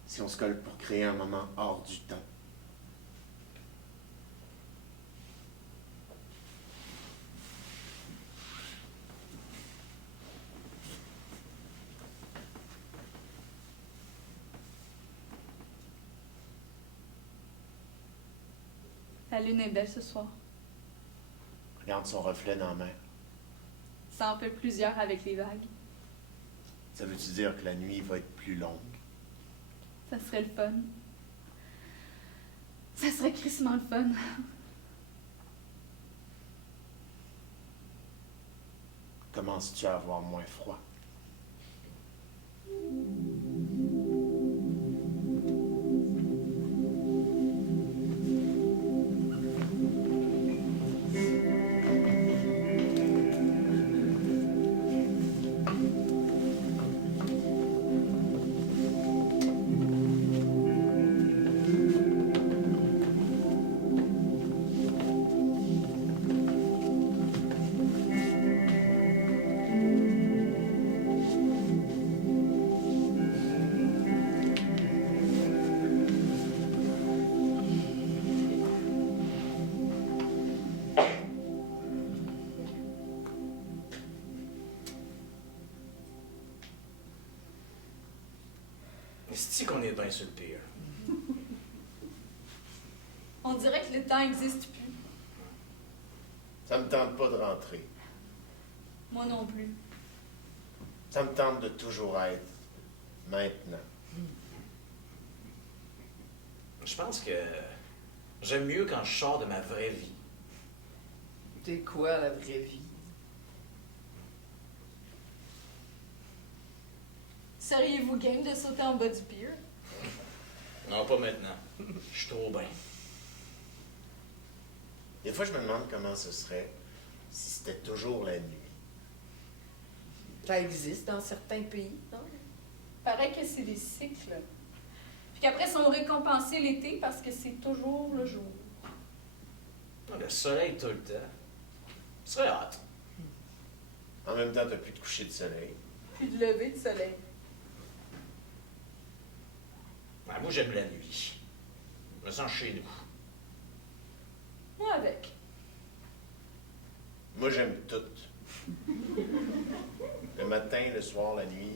Si on se colle pour créer un moment hors du temps. La lune est belle ce soir. Regarde son reflet dans la mer. Ça en fait plusieurs avec les vagues. Ça veut-tu dire que la nuit va être plus longue? Ça serait le fun. Ça serait crissement le fun. Commences-tu à avoir moins froid? C'est-tu qu'on est bien sur le pire? On dirait que le temps n'existe plus. Ça me tente pas de rentrer. Moi non plus. Ça me tente de toujours être maintenant. Je pense que j'aime mieux quand je sors de ma vraie vie. T'es quoi, la vraie vie? Seriez-vous game de sauter en bas du pier? Non, pas maintenant. Je suis trop bien. Des fois, je me demande comment ce serait si c'était toujours la nuit. Ça existe dans certains pays, non? Paraît que c'est des cycles. Puis qu'après, ils sont récompensés l'été parce que c'est toujours le jour. Le soleil tout le temps. Ce serait hâte. En même temps, t'as plus de coucher de soleil. Puis de lever de soleil. Ah, moi, j'aime la nuit. Je me sens chez nous. Moi avec. Moi, j'aime tout. Le matin, le soir, la nuit.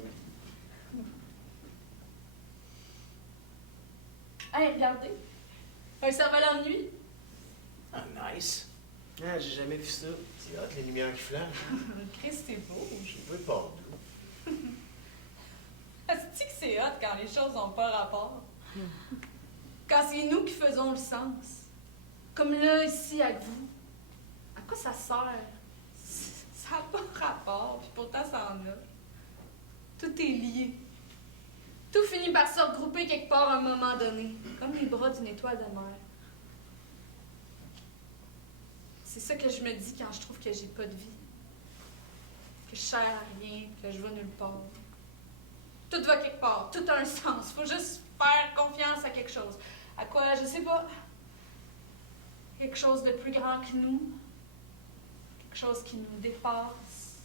Hey, regardez. Un cerf-volant de nuit. Ah, nice. Ah, j'ai jamais vu ça. C'est hot, les lumières qui flashent. Chris, c'est beau. Je veux pas d'où. Est-ce que c'est hot quand les choses n'ont pas rapport? Quand c'est nous qui faisons le sens. Comme là, ici, avec vous. À quoi ça sert? Ça n'a pas rapport, puis pourtant ça en a. Tout est lié. Tout finit par se regrouper quelque part à un moment donné, comme les bras d'une étoile de mer. C'est ça que je me dis quand je trouve que j'ai pas de vie. Que je sers à rien, que je vais nulle part. Tout va quelque part, tout a un sens. Faut juste faire confiance à quelque chose. À quoi, je sais pas. Quelque chose de plus grand que nous. Quelque chose qui nous dépasse.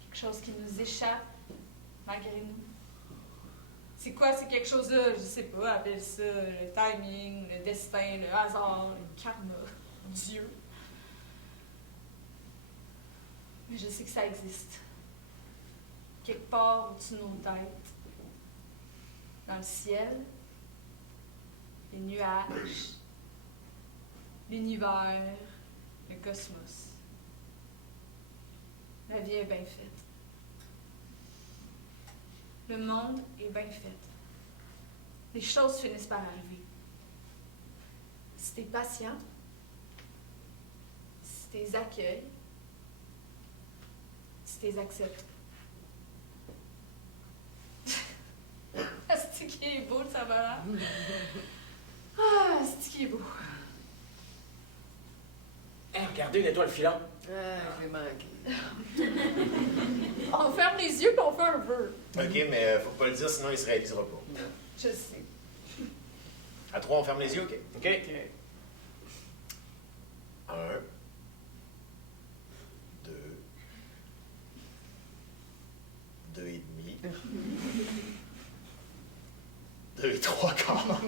Quelque chose qui nous échappe, malgré nous. C'est quoi, c'est quelque chose-là? Je sais pas, appelle ça le timing, le destin, le hasard, le karma, Dieu. Mais je sais que ça existe. Quelque part au-dessus de nos têtes. Dans le ciel, les nuages, l'univers, le cosmos. La vie est bien faite. Le monde est bien fait. Les choses finissent par arriver. Si t'es patient, si t'es accueilles, si t'es acceptes. C'est qui est beau, le savoir. Ah, c'est qui est beau. Hey, regardez une étoile filante. Ah, je l'ai manqué. On ferme les yeux et on fait un vœu. OK, mais faut pas le dire, sinon il se réalisera pas. Je sais. À 3, on ferme les yeux, OK? OK? 1, 2, 2 et demi, 2 et 3 quarts.